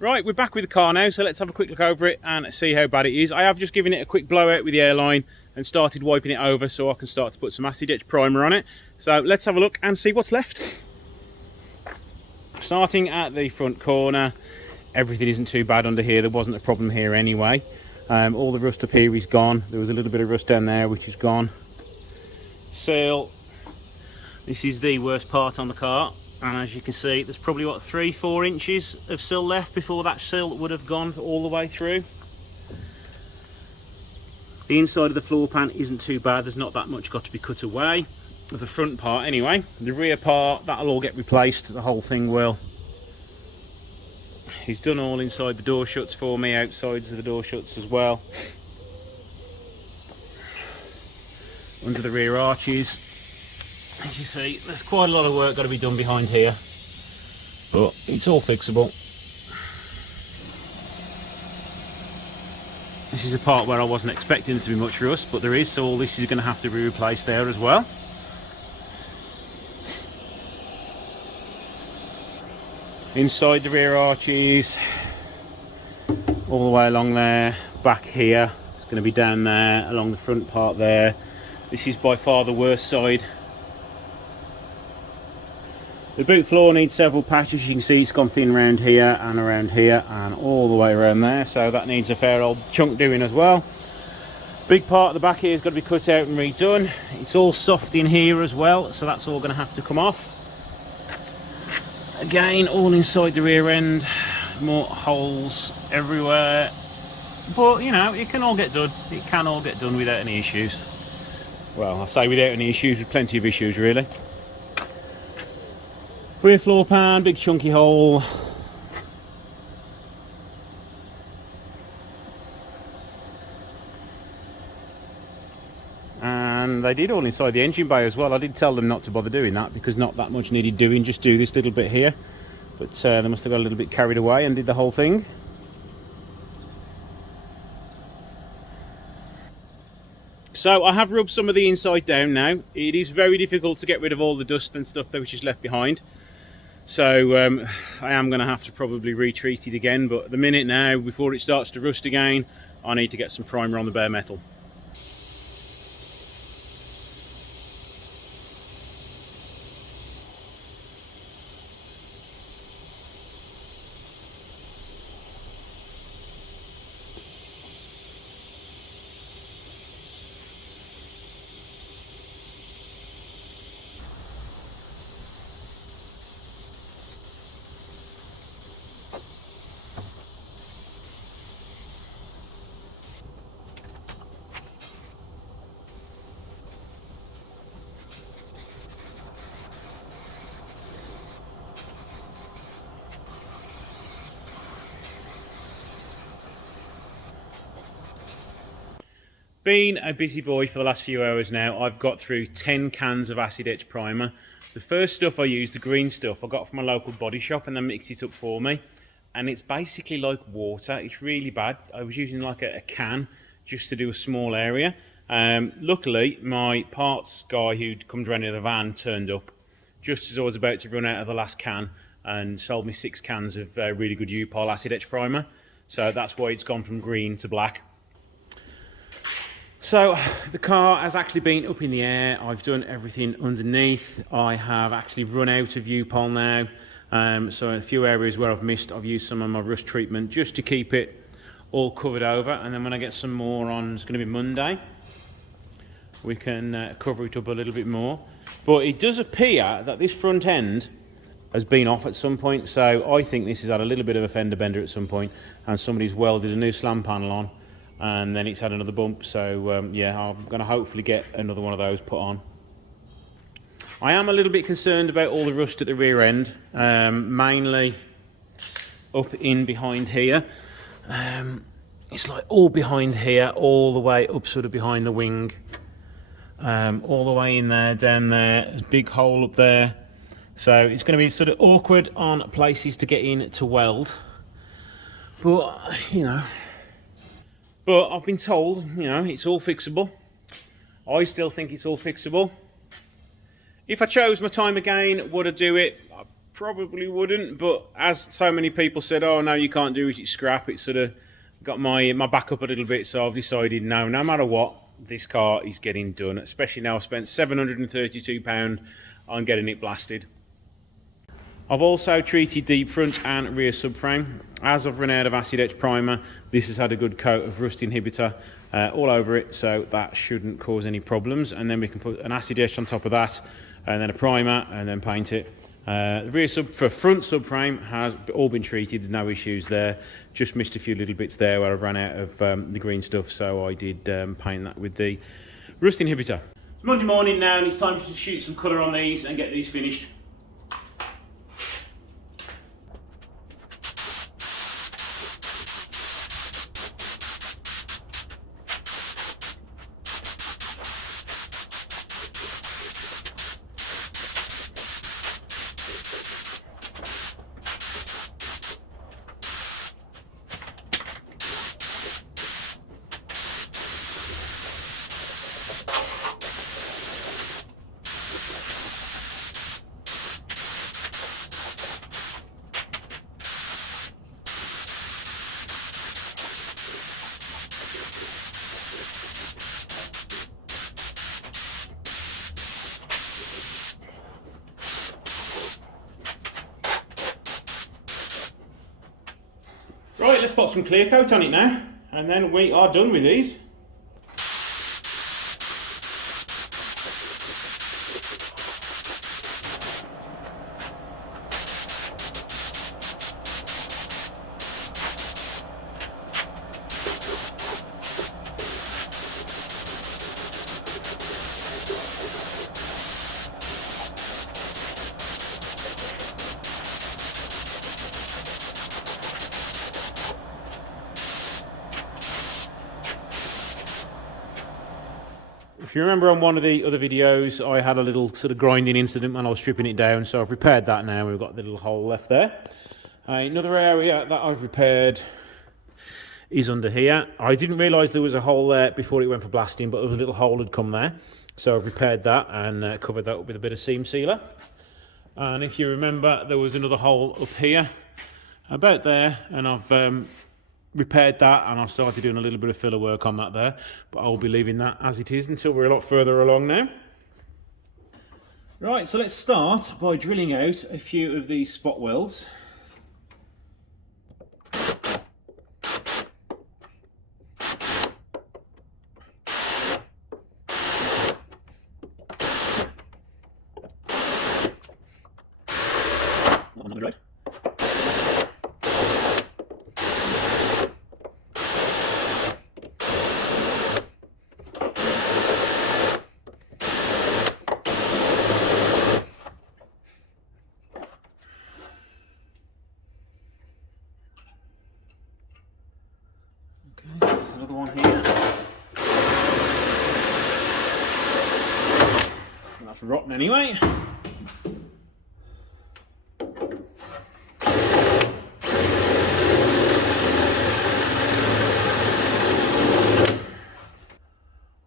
Right, we're back with the car now, so let's have a quick look over it and see how bad it is. I have just given it a quick blowout with the airline and started wiping it over so I can start to put some acid etch primer on it. So let's have a look and see what's left. Starting at the front corner, everything isn't too bad under here. There wasn't a problem here anyway. All the rust up here is gone. There was a little bit of rust down there which is gone. Sill, this is the worst part on the car. And as you can see, there's probably, what, 3-4 inches of sill left before that sill would have gone all the way through. The inside of the floor pan isn't too bad. There's not that much got to be cut away. Of the front part anyway. The rear part, that'll all get replaced. The whole thing will. He's done all inside the door shuts for me, outsides of the door shuts as well. Under the rear arches. As you see, there's quite a lot of work got to be done behind here, but it's all fixable. This is a part where I wasn't expecting there to be much rust, but there is, so all this is going to have to be replaced there as well. Inside the rear arches, all the way along there, back here, it's going to be down there, along the front part there. This is by far the worst side. The boot floor needs several patches. You can see it's gone thin around here and all the way around there, so that needs a fair old chunk doing as well. Big part of the back here has got to be cut out and redone. It's all soft in here as well, so that's all going to have to come off. Again, all inside the rear end, more holes everywhere. But, you know, it can all get done. It can all get done without any issues. Well, I say without any issues, with plenty of issues, really. Rear floor pan, big chunky hole. And they did all inside the engine bay as well. I did tell them not to bother doing that because not that much needed doing, just do this little bit here. But they must have got a little bit carried away and did the whole thing. So I have rubbed some of the inside down now. It is very difficult to get rid of all the dust and stuff which is left behind. So I am going to have to probably retreat it again, but at the minute now, before it starts to rust again, I need to get some primer on the bare metal. Been a busy boy for the last few hours now. I've got through 10 cans of acid etch primer. The first stuff I used, the green stuff, I got from my local body shop and they mixed it up for me. And it's basically like water. It's really bad. I was using like a can just to do a small area. Luckily, my parts guy who'd come around in the van turned up just as I was about to run out of the last can and sold me 6 cans of really good U-Pol acid etch primer. So that's why it's gone from green to black. So the car has actually been up in the air. I've done everything underneath. I have actually run out of U-Pol now. So in a few areas where I've missed, I've used some of my rust treatment just to keep it all covered over. And then when I get some more on, it's going to be Monday, we can cover it up a little bit more. But it does appear that this front end has been off at some point. So I think this has had a little bit of a fender bender at some point and somebody's welded a new slam panel on. And then it's had another bump, so yeah, I'm going to hopefully get another one of those put on. I am a little bit concerned about all the rust at the rear end, mainly up in behind here. It's like all behind here, all the way up sort of behind the wing, all the way in there, down there, there's a big hole up there. So it's going to be sort of awkward on places to get in to weld, but you know. But I've been told, you know, it's all fixable. I still think it's all fixable. If I chose my time again, would I do it? I probably wouldn't, but as so many people said, oh no, you can't do it, it's scrap, it's sort of got my back up a little bit, so I've decided no matter what, this car is getting done, especially now I've spent £732 on getting it blasted. I've also treated the front and rear subframe. As I've run out of acid etch primer, this has had a good coat of rust inhibitor all over it, so that shouldn't cause any problems. And then we can put an acid etch on top of that, and then a primer, and then paint it. The front subframe has all been treated, there's no issues there. Just missed a few little bits there where I've run out of the green stuff, so I did paint that with the rust inhibitor. It's Monday morning now, and it's time to shoot some colour on these and get these finished. Right, let's put some clear coat on it now, and then we are done with these. If you remember on one of the other videos, I had a little sort of grinding incident when I was stripping it down, so I've repaired that now. We've got the little hole left there. Another area that I've repaired is under here. I didn't realise there was a hole there before it went for blasting, but there was a little hole had come there. So I've repaired that and covered that up with a bit of seam sealer. And if you remember, there was another hole up here, about there, and I've repaired that, and I've started doing a little bit of filler work on that there, but I'll be leaving that as it is until we're a lot further along now. Right, so let's start by drilling out a few of these spot welds. There's another one here. That's rotten anyway.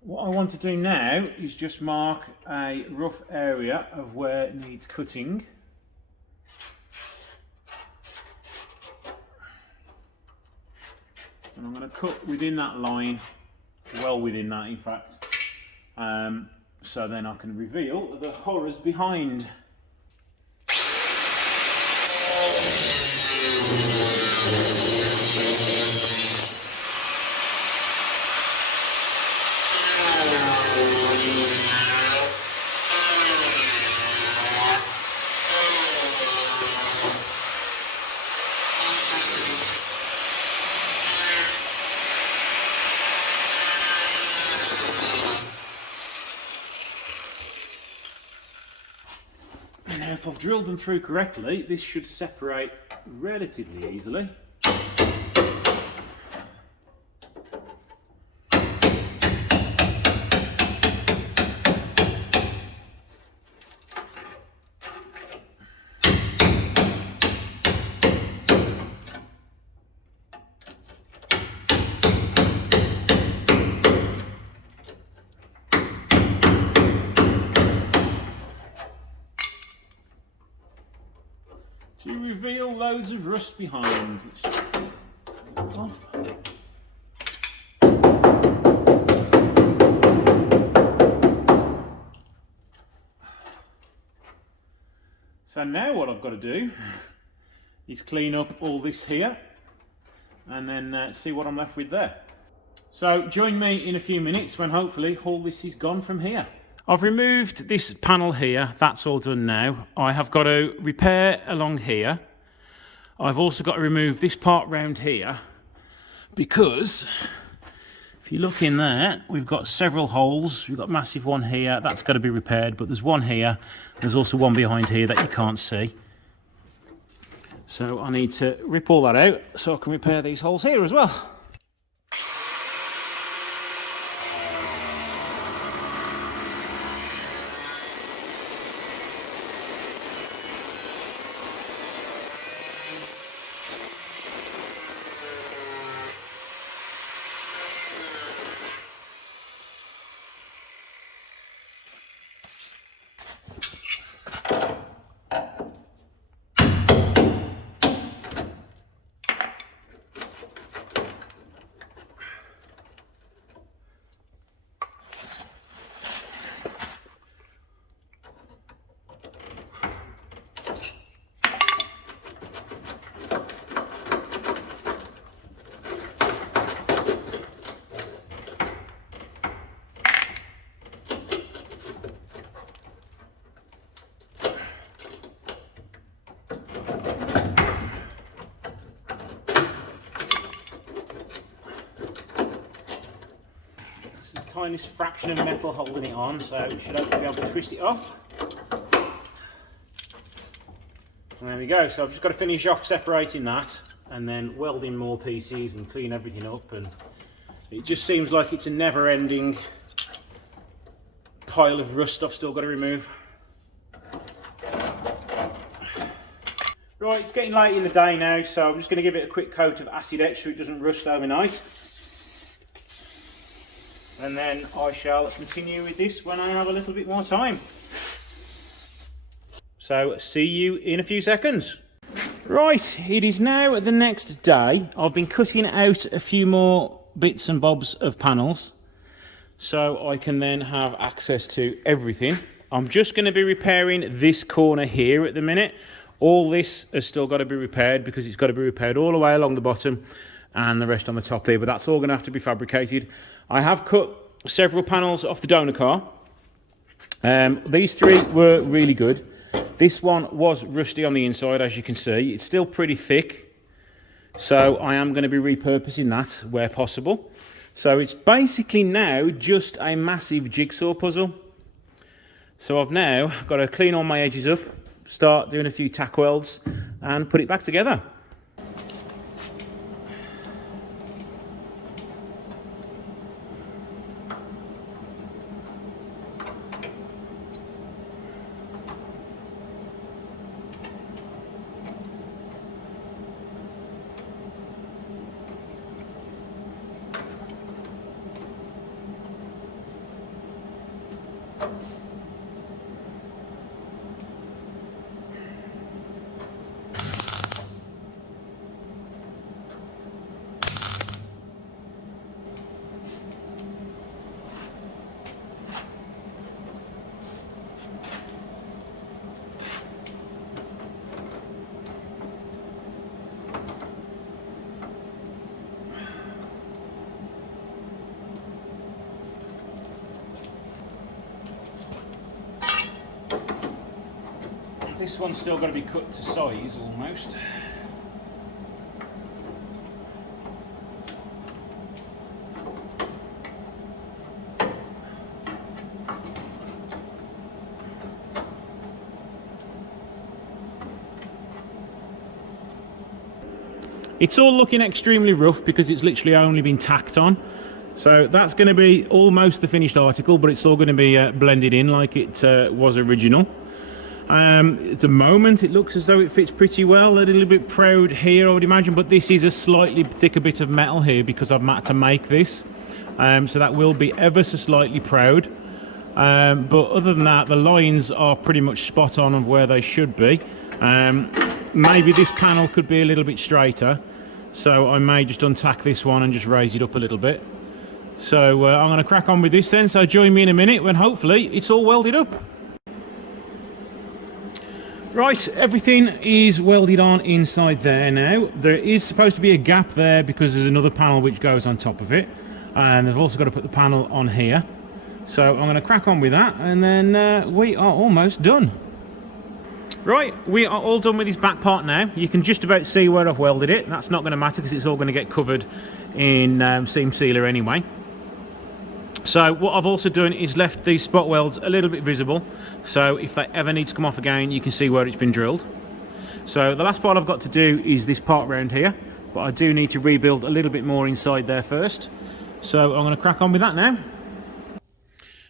What I want to do now is just mark a rough area of where it needs cutting. And I'm going to cut within that line, well within that in fact, so then I can reveal the horrors behind. Now if I've drilled them through correctly, this should separate relatively easily. To reveal loads of rust behind. Off. So now what I've got to do is clean up all this here and then see what I'm left with there. So join me in a few minutes when hopefully all this is gone from here. I've removed this panel here, that's all done now. I have got to repair along here. I've also got to remove this part round here because if you look in there, we've got several holes. We've got a massive one here, that's got to be repaired, but there's one here. There's also one behind here that you can't see. So I need to rip all that out so I can repair these holes here as well. Tiniest fraction of metal holding it on, so we should hopefully be able to twist it off. And there we go, so I've just got to finish off separating that and then weld in more pieces and clean everything up, and it just seems like it's a never-ending pile of rust I've still got to remove. Right, it's getting late in the day now, so I'm just going to give it a quick coat of acid etch so it doesn't rust overnight. And then I shall continue with this when I have a little bit more time. So, see you in a few seconds. Right, it is now the next day. I've been cutting out a few more bits and bobs of panels so I can then have access to everything. I'm just going to be repairing this corner here at the minute. All this has still got to be repaired because it's got to be repaired all the way along the bottom and the rest on the top there, but that's all going to have to be fabricated. I have cut several panels off the donor car. These three were really good. This one was rusty on the inside, as you can see. It's still pretty thick, so I am going to be repurposing that where possible. So it's basically now just a massive jigsaw puzzle. So I've now got to clean all my edges up, start doing a few tack welds and put it back together. This one's still got to be cut to size almost. It's all looking extremely rough because it's literally only been tacked on. So that's going to be almost the finished article, but it's all going to be blended in like it was original. At the moment it looks as though it fits pretty well. A little bit proud here I would imagine, but this is a slightly thicker bit of metal here because I've had to make this. So that will be ever so slightly proud. But other than that, the lines are pretty much spot on of where they should be. Maybe this panel could be a little bit straighter, so I may just untack this one and just raise it up a little bit. So I'm going to crack on with this then, so join me in a minute when hopefully it's all welded up. Right, everything is welded on inside there now. There is supposed to be a gap there because there's another panel which goes on top of it, and they've also got to put the panel on here. So I'm going to crack on with that, and then we are almost done. Right, we are all done with this back part now. You can just about see where I've welded it. That's not going to matter because it's all going to get covered in seam sealer anyway. So what I've also done is left these spot welds a little bit visible, so if they ever need to come off again you can see where it's been drilled. So the last part I've got to do is this part round here, but I do need to rebuild a little bit more inside there first. So I'm going to crack on with that now.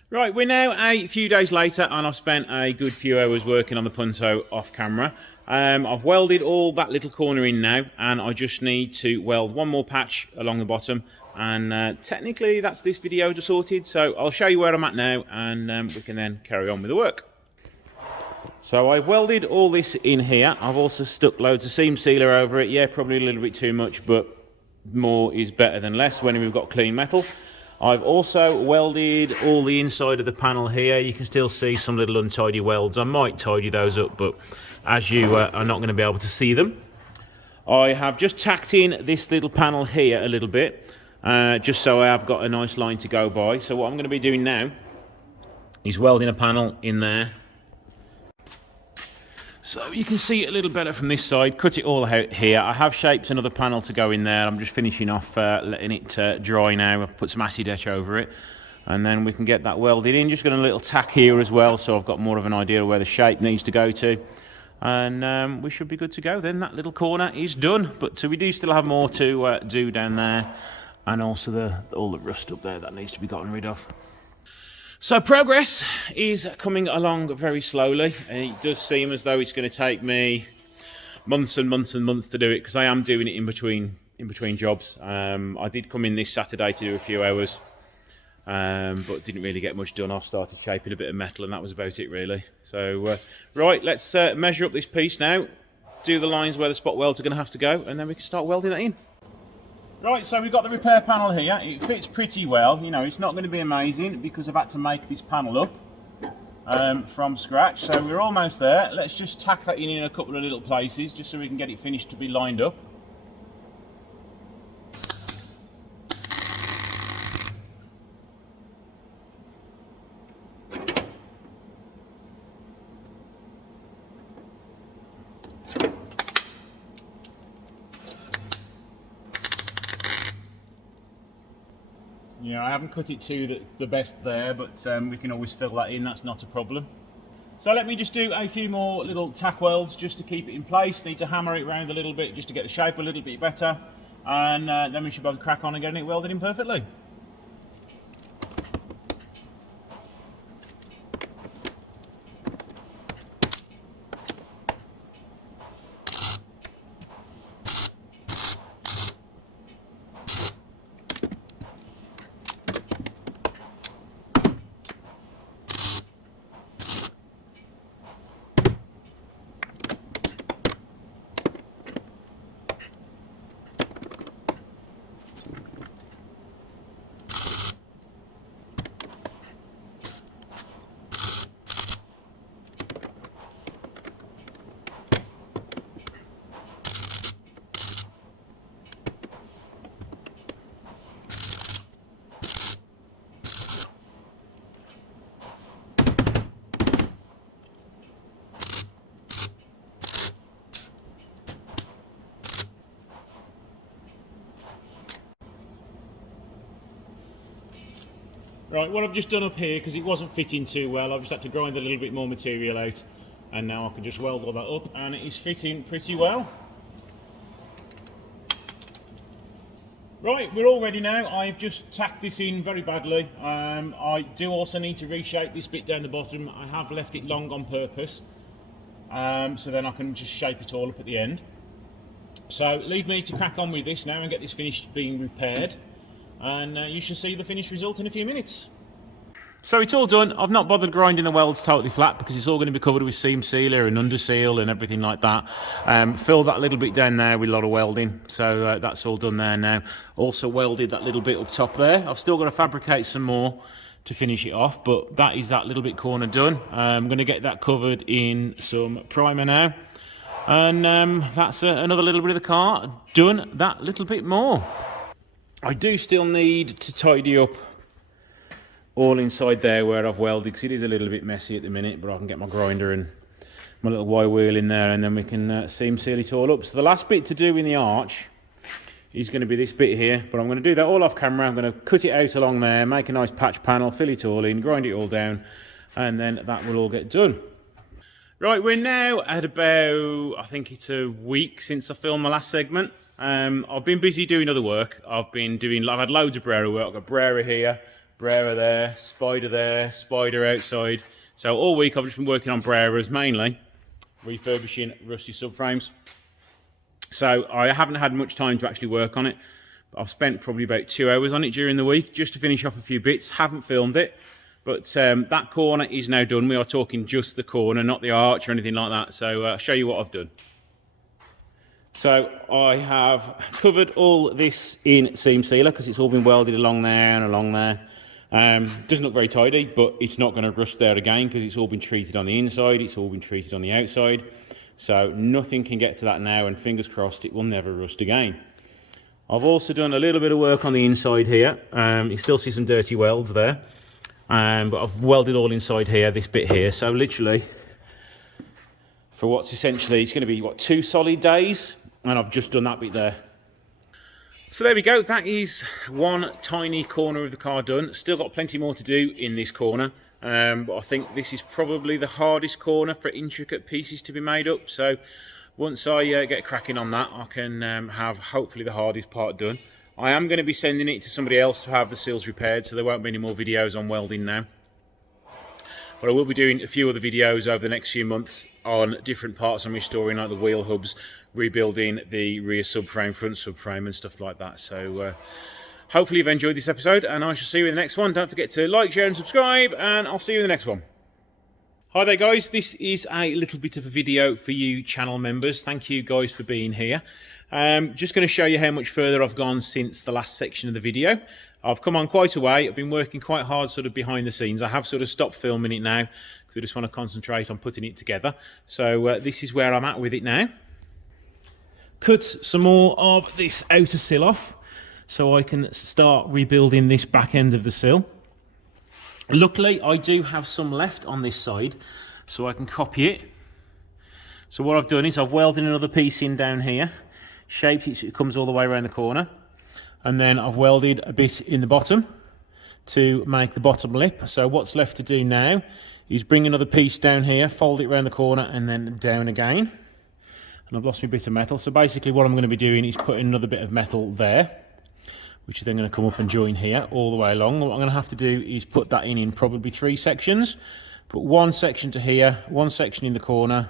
Right, we're now a few days later and I've spent a good few hours working on the Punto off camera. I've welded all that little corner in now, and I just need to weld one more patch along the bottom, and technically that's this video just sorted. So I'll show you where I'm at now, and we can then carry on with the work. So I've welded all this in here. I've also stuck loads of seam sealer over it. Yeah, probably a little bit too much, but more is better than less when we've got clean metal. I've also welded all the inside of the panel here. You can still see some little untidy welds. I might tidy those up, but as you are not going to be able to see them. I have just tacked in this little panel here a little bit, just so I have got a nice line to go by. So what I'm going to be doing now is welding a panel in there. So you can see it a little better from this side. Cut it all out here. I have shaped another panel to go in there. I'm just finishing off letting it dry now. I've put some acid etch over it, and then we can get that welded in. Just got a little tack here as well, so I've got more of an idea of where the shape needs to go to, and we should be good to go. Then that little corner is done, but we do still have more to do down there, and also all the rust up there that needs to be gotten rid of. So progress is coming along very slowly, and it does seem as though it's going to take me months and months and months to do it, because I am doing it in between jobs. I did come in this Saturday to do a few hours, but didn't really get much done. I started shaping a bit of metal, and that was about it really. So right, let's measure up this piece now, do the lines where the spot welds are going to have to go, and then we can start welding that in. Right, so we've got the repair panel here. It fits pretty well. You know, it's not going to be amazing because I've had to make this panel up from scratch. So we're almost there. Let's just tack that in a couple of little places just so we can get it finished to be lined up. Yeah, I haven't cut it to the best there, but we can always fill that in, that's not a problem. So let me just do a few more little tack welds just to keep it in place. Need to hammer it around a little bit just to get the shape a little bit better, and then we should be able to crack on and get it welded in perfectly. Right, what I've just done up here, because it wasn't fitting too well, I've just had to grind a little bit more material out, and now I can just weld all that up, and it is fitting pretty well. Right, we're all ready now. I've just tacked this in very badly. I do also need to reshape this bit down the bottom. I have left it long on purpose, so then I can just shape it all up at the end. So leave me to crack on with this now and get this finished being repaired, and you should see the finished result in a few minutes. So it's all done. I've not bothered grinding the welds totally flat because it's all going to be covered with seam sealer and under seal and everything like that. Filled that little bit down there with a lot of welding, so that's all done there now. Also welded that little bit up top there. I've still got to fabricate some more to finish it off, but that is that little bit corner done. I'm going to get that covered in some primer now, and that's another little bit of the car done that little bit more. I do still need to tidy up all inside there where I've welded, because it is a little bit messy at the minute, but I can get my grinder and my little Y wheel in there, and then we can seam seal it all up. So the last bit to do in the arch is going to be this bit here, but I'm going to do that all off camera. I'm going to cut it out along there, make a nice patch panel, fill it all in, grind it all down, and then that will all get done. Right, we're now at about, I think it's a week since I filmed my last segment. I've been busy doing other work. I've had loads of Brera work. I've got Brera here, Brera there, Spider outside. So all week I've just been working on Breras, mainly refurbishing rusty subframes. So I haven't had much time to actually work on it, but I've spent probably about 2 hours on it during the week just to finish off a few bits. Haven't filmed it, but that corner is now done. We are talking just the corner, not the arch or anything like that. So I'll show you what I've done. So I have covered all this in seam sealer because it's all been welded along there and along there. Doesn't look very tidy, but it's not going to rust there again because it's all been treated on the inside, it's all been treated on the outside. So nothing can get to that now, and fingers crossed it will never rust again. I've also done a little bit of work on the inside here. You can still see some dirty welds there, but I've welded all inside here, this bit here. So literally, for what's essentially, it's going to be, 2 solid days, and I've just done that bit there. So there we go, that is one tiny corner of the car done. Still got plenty more to do in this corner, but I think this is probably the hardest corner for intricate pieces to be made up. So once I get cracking on that, I can have hopefully the hardest part done. I am going to be sending it to somebody else to have the seals repaired, so there won't be any more videos on welding now. But I will be doing a few other videos over the next few months on different parts I'm restoring, like the wheel hubs, rebuilding the rear subframe, front subframe and stuff like that. So hopefully you've enjoyed this episode, and I shall see you in the next one. Don't forget to like, share and subscribe, and I'll see you in the next one. Hi there guys, this is a little bit of a video for you channel members. Thank you guys for being here. Just going to show you how much further I've gone since the last section of the video. I've come on quite a way. I've been working quite hard sort of behind the scenes. I have sort of stopped filming it now because I just want to concentrate on putting it together. So this is where I'm at with it now. Cut some more of this outer sill off so I can start rebuilding this back end of the sill. Luckily, I do have some left on this side, so I can copy it. So what I've done is I've welded another piece in down here, shaped it so it comes all the way around the corner, and then I've welded a bit in the bottom to make the bottom lip. So what's left to do now is bring another piece down here, fold it around the corner, and then down again. And I've lost my bit of metal. So basically what I'm going to be doing is putting another bit of metal there, which is then going to come up and join here all the way along. What I'm going to have to do is put that in probably 3 sections. Put one section to here, one section in the corner,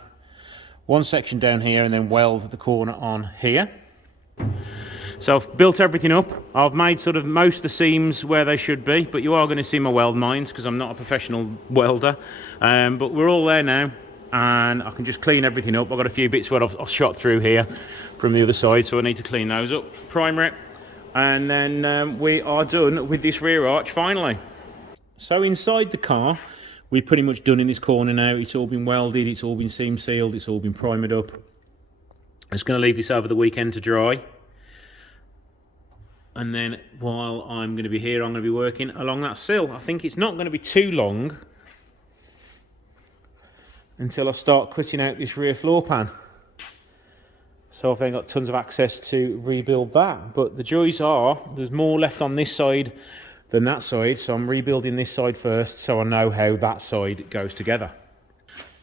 one section down here, and then weld the corner on here. So I've built everything up. I've made sort of most of the seams where they should be, but you are going to see my weld mines because I'm not a professional welder. But we're all there now, and I can just clean everything up. I've got a few bits where I've shot through here from the other side, so I need to clean those up, primer it, and then we are done with this rear arch finally. So inside the car, we're pretty much done in this corner now. It's all been welded, it's all been seam sealed, it's all been primered up. I'm just going to leave this over the weekend to dry. And then while I'm going to be here, I'm going to be working along that sill. I think it's not going to be too long until I start cutting out this rear floor pan. So I've then got tons of access to rebuild that. But the joys are, there's more left on this side than that side. So I'm rebuilding this side first so I know how that side goes together.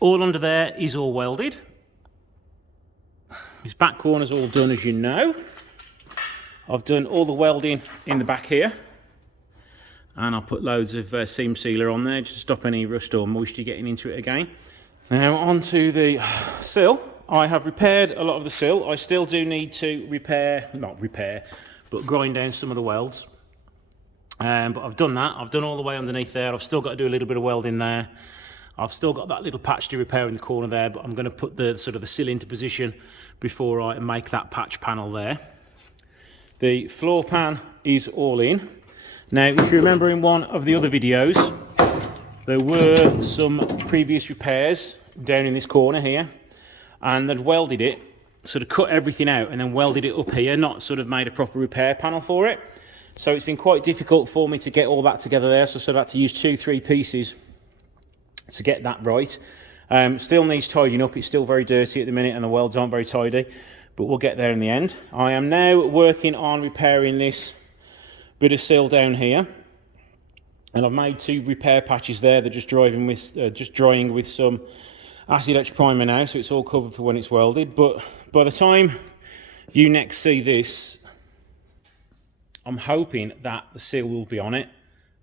All under there is all welded. This back corner's all done, as you know. I've done all the welding in the back here. And I'll put loads of seam sealer on there just to stop any rust or moisture getting into it again. Now onto the sill. I have repaired a lot of the sill. I still do need to but grind down some of the welds. But I've done that. I've done all the way underneath there. I've still got to do a little bit of welding there. I've still got that little patch to repair in the corner there, but I'm going to put the sort of the sill into position before I make that patch panel there. The floor pan is all in. Now, if you remember in one of the other videos, there were some previous repairs down in this corner here, and they'd welded it, sort of cut everything out and then welded it up here, not sort of made a proper repair panel for it. So it's been quite difficult for me to get all that together there, so I sort of had to use 2-3 pieces to get that right. Still needs tidying up. It's still very dirty at the minute and the welds aren't very tidy, but we'll get there in the end. I am now working on repairing this bit of sill down here, and I've made 2 repair patches there. They're just drying with some acid etch primer now, so it's all covered for when it's welded. But by the time you next see this, I'm hoping that the sill will be on it.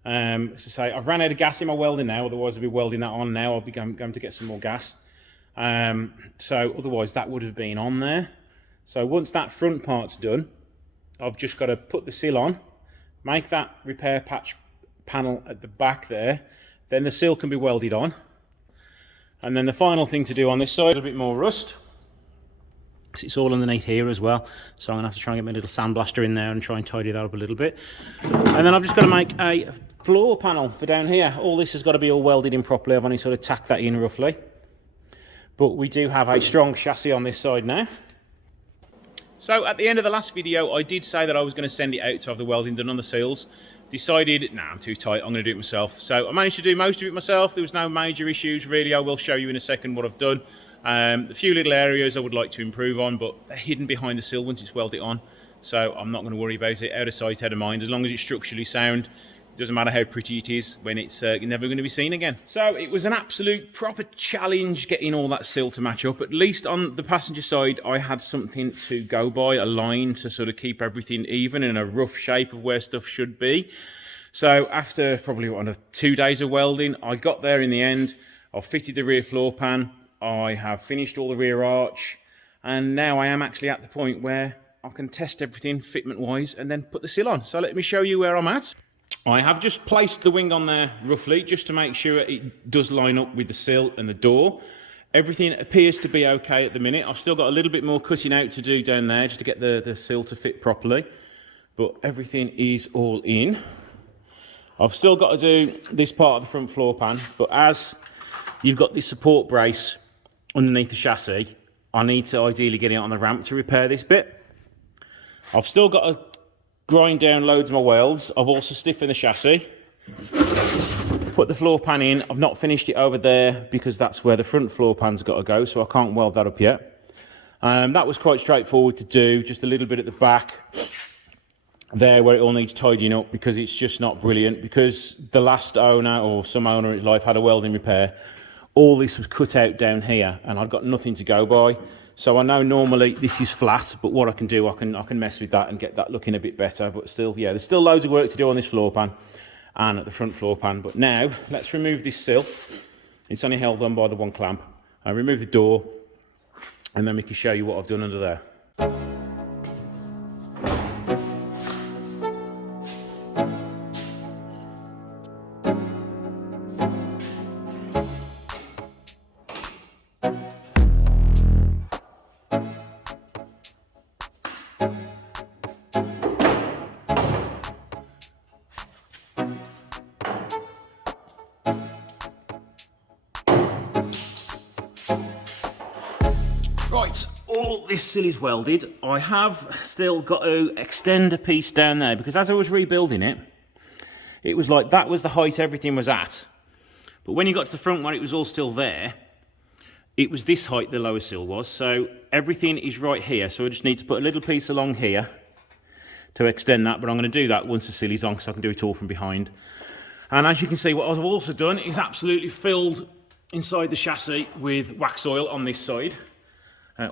As I say, I've ran out of gas in my welding now, otherwise I'll be welding that on now. I'll be going to get some more gas. So otherwise that would have been on there. So once that front part's done, I've just got to put the sill on, make that repair patch panel at the back there, then the sill can be welded on. And then the final thing to do on this side, a bit more rust. It's all underneath here as well, so I'm going to have to try and get my little sandblaster in there and try and tidy that up a little bit. And then I've just got to make a floor panel for down here. All this has got to be all welded in properly. I've only sort of tacked that in roughly. But we do have a strong chassis on this side now. So at the end of the last video, I did say that I was going to send it out to have the welding done on the seals. Decided, nah, I'm too tight, I'm going to do it myself. So I managed to do most of it myself. There was no major issues really. I will show you in a second what I've done. A few little areas I would like to improve on, but they're hidden behind the sill once it's welded on. So I'm not going to worry about it. Out of sight, out of mind. As long as it's structurally sound, it doesn't matter how pretty it is when it's never going to be seen again. So it was an absolute proper challenge getting all that sill to match up. At least on the passenger side, I had something to go by, a line to sort of keep everything even in a rough shape of where stuff should be. So after probably 2 days of welding, I got there in the end. I've fitted the rear floor pan. I have finished all the rear arch. And now I am actually at the point where I can test everything fitment-wise and then put the sill on. So let me show you where I'm at. I have just placed the wing on there roughly, just to make sure it does line up with the sill and the door. Everything appears to be okay at the minute. I've still got a little bit more cutting out to do down there just to get the sill to fit properly. But everything is all in. I've still got to do this part of the front floor pan, but as you've got this support brace underneath the chassis, I need to ideally get it on the ramp to repair this bit. I've still got to grind down loads of my welds. I've also stiffened the chassis, put the floor pan in. I've not finished it over there because that's where the front floor pan's got to go, so I can't weld that up yet. That was quite straightforward to do, just a little bit at the back there where it all needs tidying up, because it's just not brilliant. Because the last owner, or some owner in his life, had a welding repair, all this was cut out down here and I've got nothing to go by. So I know normally this is flat, but what I can do, I can mess with that and get that looking a bit better. But still, yeah, there's still loads of work to do on this floor pan and at the front floor pan. But now let's remove this sill. It's only held on by the one clamp. I remove the door and then we can show you what I've done under there. Right, all this sill is welded. I have still got to extend a piece down there because as I was rebuilding it, it was like that was the height everything was at. But when you got to the front where it was all still there, it was this height the lower sill was. So everything is right here. So I just need to put a little piece along here to extend that. But I'm going to do that once the sill is on, so I can do it all from behind. And as you can see, what I've also done is absolutely filled inside the chassis with wax oil on this side.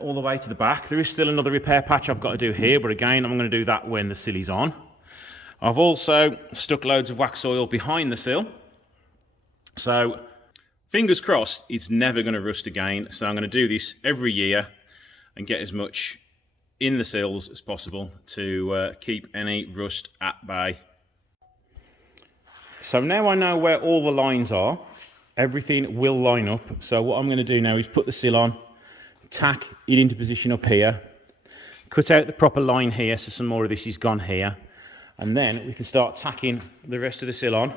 All the way to the back. There is still another repair patch I've got to do here, but again, I'm going to do that when the sill is on. I've also stuck loads of wax oil behind the sill. So, fingers crossed, it's never going to rust again. So I'm going to do this every year and get as much in the sills as possible to keep any rust at bay. So now I know where all the lines are. Everything will line up. So what I'm going to do now is put the sill on, tack it into position up here, cut out the proper line here so some more of this is gone here, and then we can start tacking the rest of the sill on,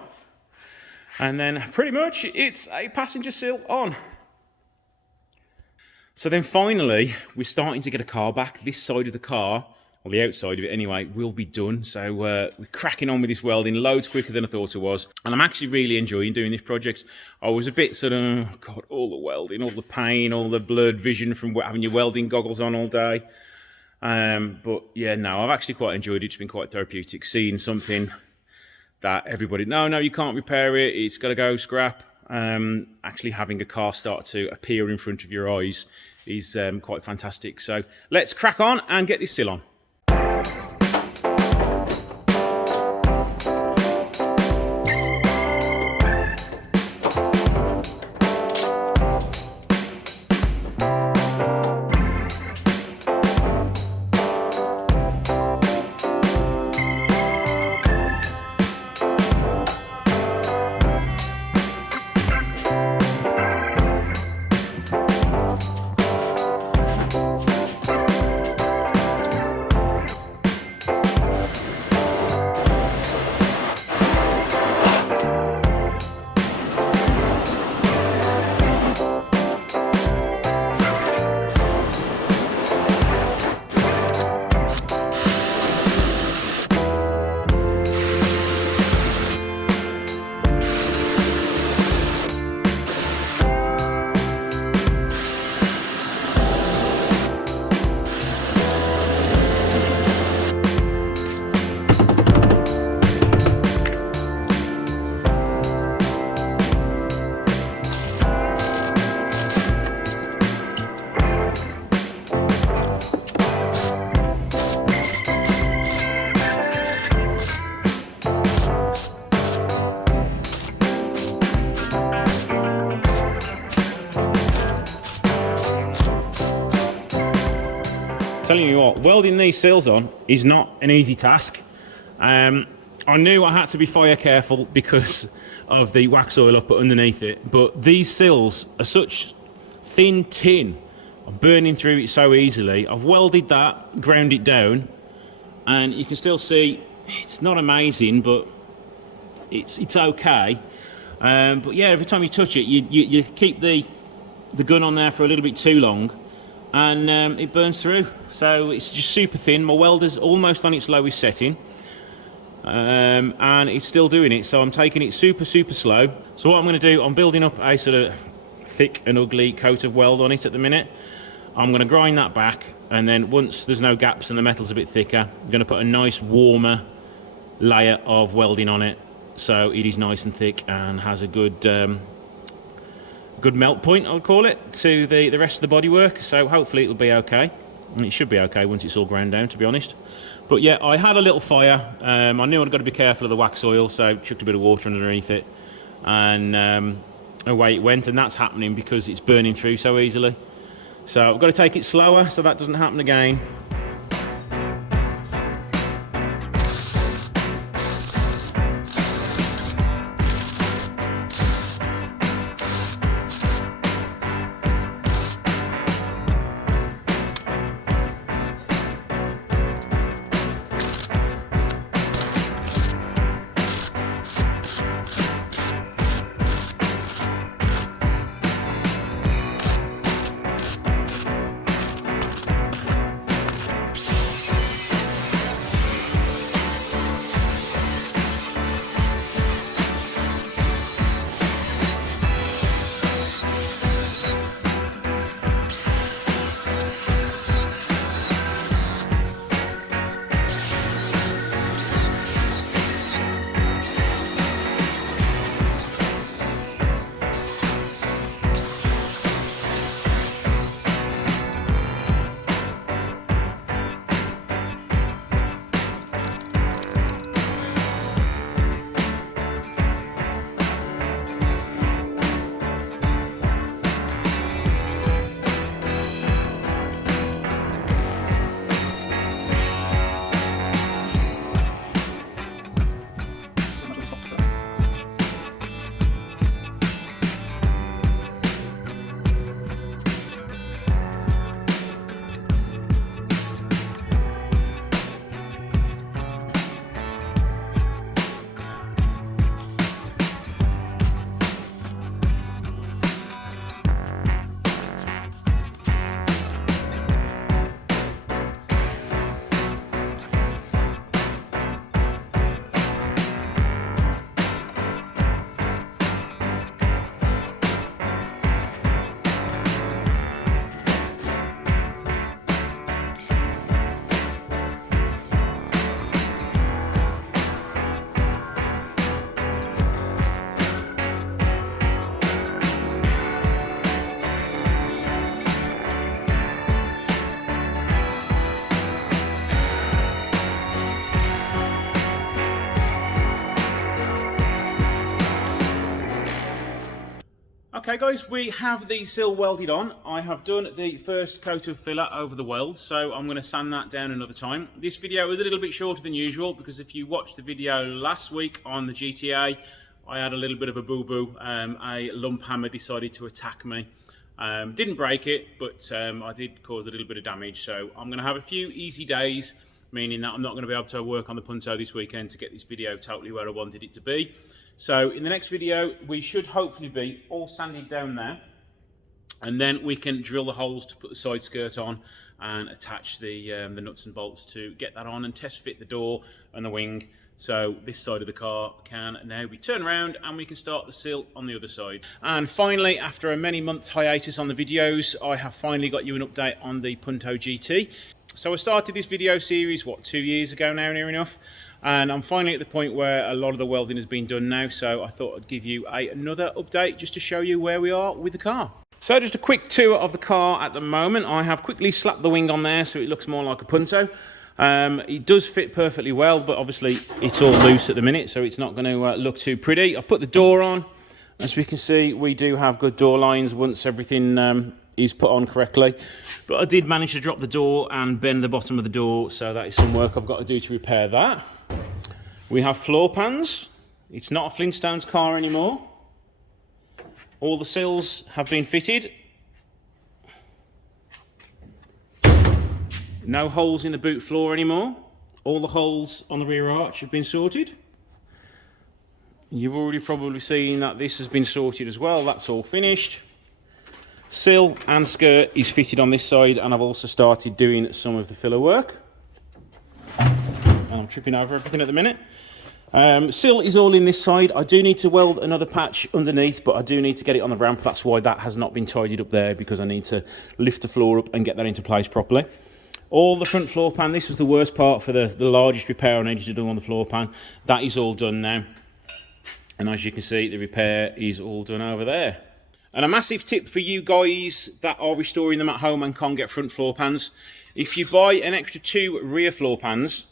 and then pretty much it's a passenger sill on. So then finally we're starting to get a car back. This side of the car, or the outside of it anyway, will be done. So we're cracking on with this welding loads quicker than I thought it was. And I'm actually really enjoying doing this project. I was a bit sort of, oh God, all the welding, all the pain, all the blurred vision from having your welding goggles on all day. But yeah, no, I've actually quite enjoyed it. It's been quite therapeutic seeing something that everybody, no, you can't repair it. It's got to go scrap. Actually having a car start to appear in front of your eyes is quite fantastic. So let's crack on and get this sill on. telling you what, welding these sills on is not an easy task. I knew I had to be fire careful because of the wax oil I've put underneath it, but these sills are such thin tin. I'm burning through it so easily. I've welded that, ground it down, and you can still see it's not amazing, but it's okay. But yeah, every time you touch it, you keep the gun on there for a little bit too long, and it burns through. So it's just super thin. My welder's almost on its lowest setting. And it's still doing it, so I'm taking it super slow. So what I'm going to do, I'm building up a sort of thick and ugly coat of weld on it at the minute. I'm going to grind that back, and then once there's no gaps and the metal's a bit thicker, I'm going to put a nice warmer layer of welding on it, so it is nice and thick and has a good good melt point, I would call it, to the rest of the bodywork. So hopefully it'll be okay, and it should be okay once it's all ground down, to be honest. But yeah, I had a little fire. I knew I'd got to be careful of the wax oil, so chucked a bit of water underneath it, and away it went. And that's happening because it's burning through so easily. So I've got to take it slower so that doesn't happen again. Okay guys, we have the sill welded on. I have done the first coat of filler over the weld, so I'm going to sand that down another time. This video is a little bit shorter than usual because if you watched the video last week on the GTA, I had a little bit of a boo-boo. A lump hammer decided to attack me. Didn't break it, but I did cause a little bit of damage, so I'm going to have a few easy days, meaning that I'm not going to be able to work on the Punto this weekend to get this video totally where I wanted it to be. So in the next video, we should hopefully be all sanded down there, and then we can drill the holes to put the side skirt on and attach the nuts and bolts to get that on and test fit the door and the wing. So this side of the car can now be turned around and we can start the sill on the other side. And finally, after a many months hiatus on the videos, I have finally got you an update on the Punto GT. So I started this video series, 2 years ago now, near enough. And I'm finally at the point where a lot of the welding has been done now, so I thought I'd give you another update just to show you where we are with the car. So just a quick tour of the car at the moment. I have quickly slapped the wing on there so it looks more like a Punto. It does fit perfectly well, but obviously it's all loose at the minute, so it's not going to look too pretty. I've put the door on. As we can see, we do have good door lines once everything is put on correctly. But I did manage to drop the door and bend the bottom of the door, so that is some work I've got to do to repair that. We have floor pans. It's not a Flintstones car anymore. All the sills have been fitted. No holes in the boot floor anymore. All the holes on the rear arch have been sorted. You've already probably seen that this has been sorted as well. That's all finished. Sill and skirt is fitted on this side, and I've also started doing some of the filler work. And I'm tripping over everything at the minute. Sill is all in this side. I do need to weld another patch underneath, but I do need to get it on the ramp. That's why that has not been tidied up there, because I need to lift the floor up and get that into place properly. All the front floor pan, this was the worst part for the largest repair I needed to do on the floor pan. That is all done now. And as you can see, the repair is all done over there. And a massive tip for you guys that are restoring them at home and can't get front floor pans. If you buy an extra 2 rear floor pans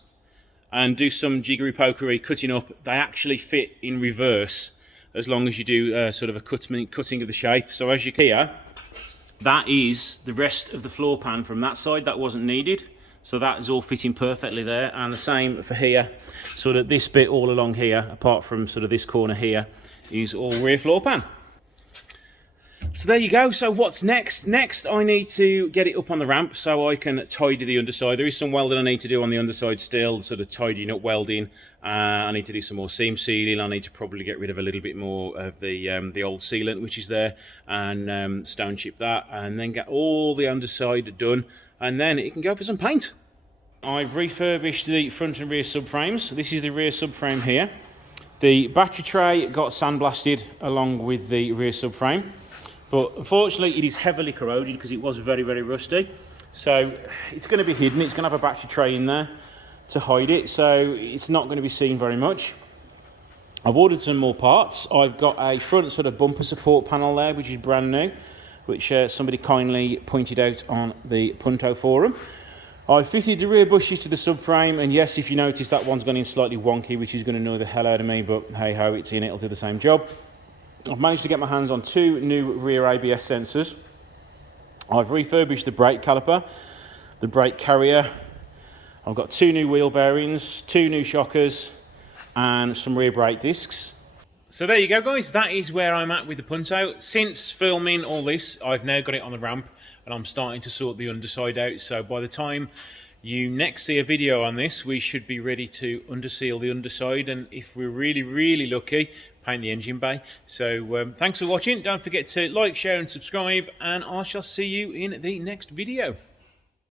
and do some jiggery pokery cutting up, they actually fit in reverse as long as you do sort of a cutting of the shape. So as you can hear, that is the rest of the floor pan from that side. That wasn't needed, so that is all fitting perfectly there. And the same for here, so that this bit all along here, apart from sort of this corner here, is all rear floor pan. So there you go. So what's next? Next, I need to get it up on the ramp so I can tidy the underside. There is some welding I need to do on the underside still, sort of tidying up welding. I need to do some more seam sealing. I need to probably get rid of a little bit more of the old sealant which is there, and stone chip that, and then get all the underside done, and then it can go for some paint. I've refurbished the front and rear subframes. This is the rear subframe here. The battery tray got sandblasted along with the rear subframe. But unfortunately, it is heavily corroded because it was very, very rusty. So it's going to be hidden. It's going to have a battery tray in there to hide it. So it's not going to be seen very much. I've ordered some more parts. I've got a front sort of bumper support panel there, which is brand new, which somebody kindly pointed out on the Punto forum. I fitted the rear bushes to the subframe. And yes, if you notice, that one's gone in slightly wonky, which is going to annoy the hell out of me. But hey ho, it's in. It'll do the same job. I've managed to get my hands on 2 new rear ABS sensors. I've refurbished the brake caliper, the brake carrier. I've got 2 new wheel bearings, 2 new shockers, and some rear brake discs. So there you go, guys. That is where I'm at with the Punto. Since filming all this, I've now got it on the ramp, and I'm starting to sort the underside out. So by the time you next see a video on this, we should be ready to underseal the underside, and if we're really, really lucky, paint the engine bay. So thanks for watching. Don't forget to like, share and subscribe, and I shall see you in the next video.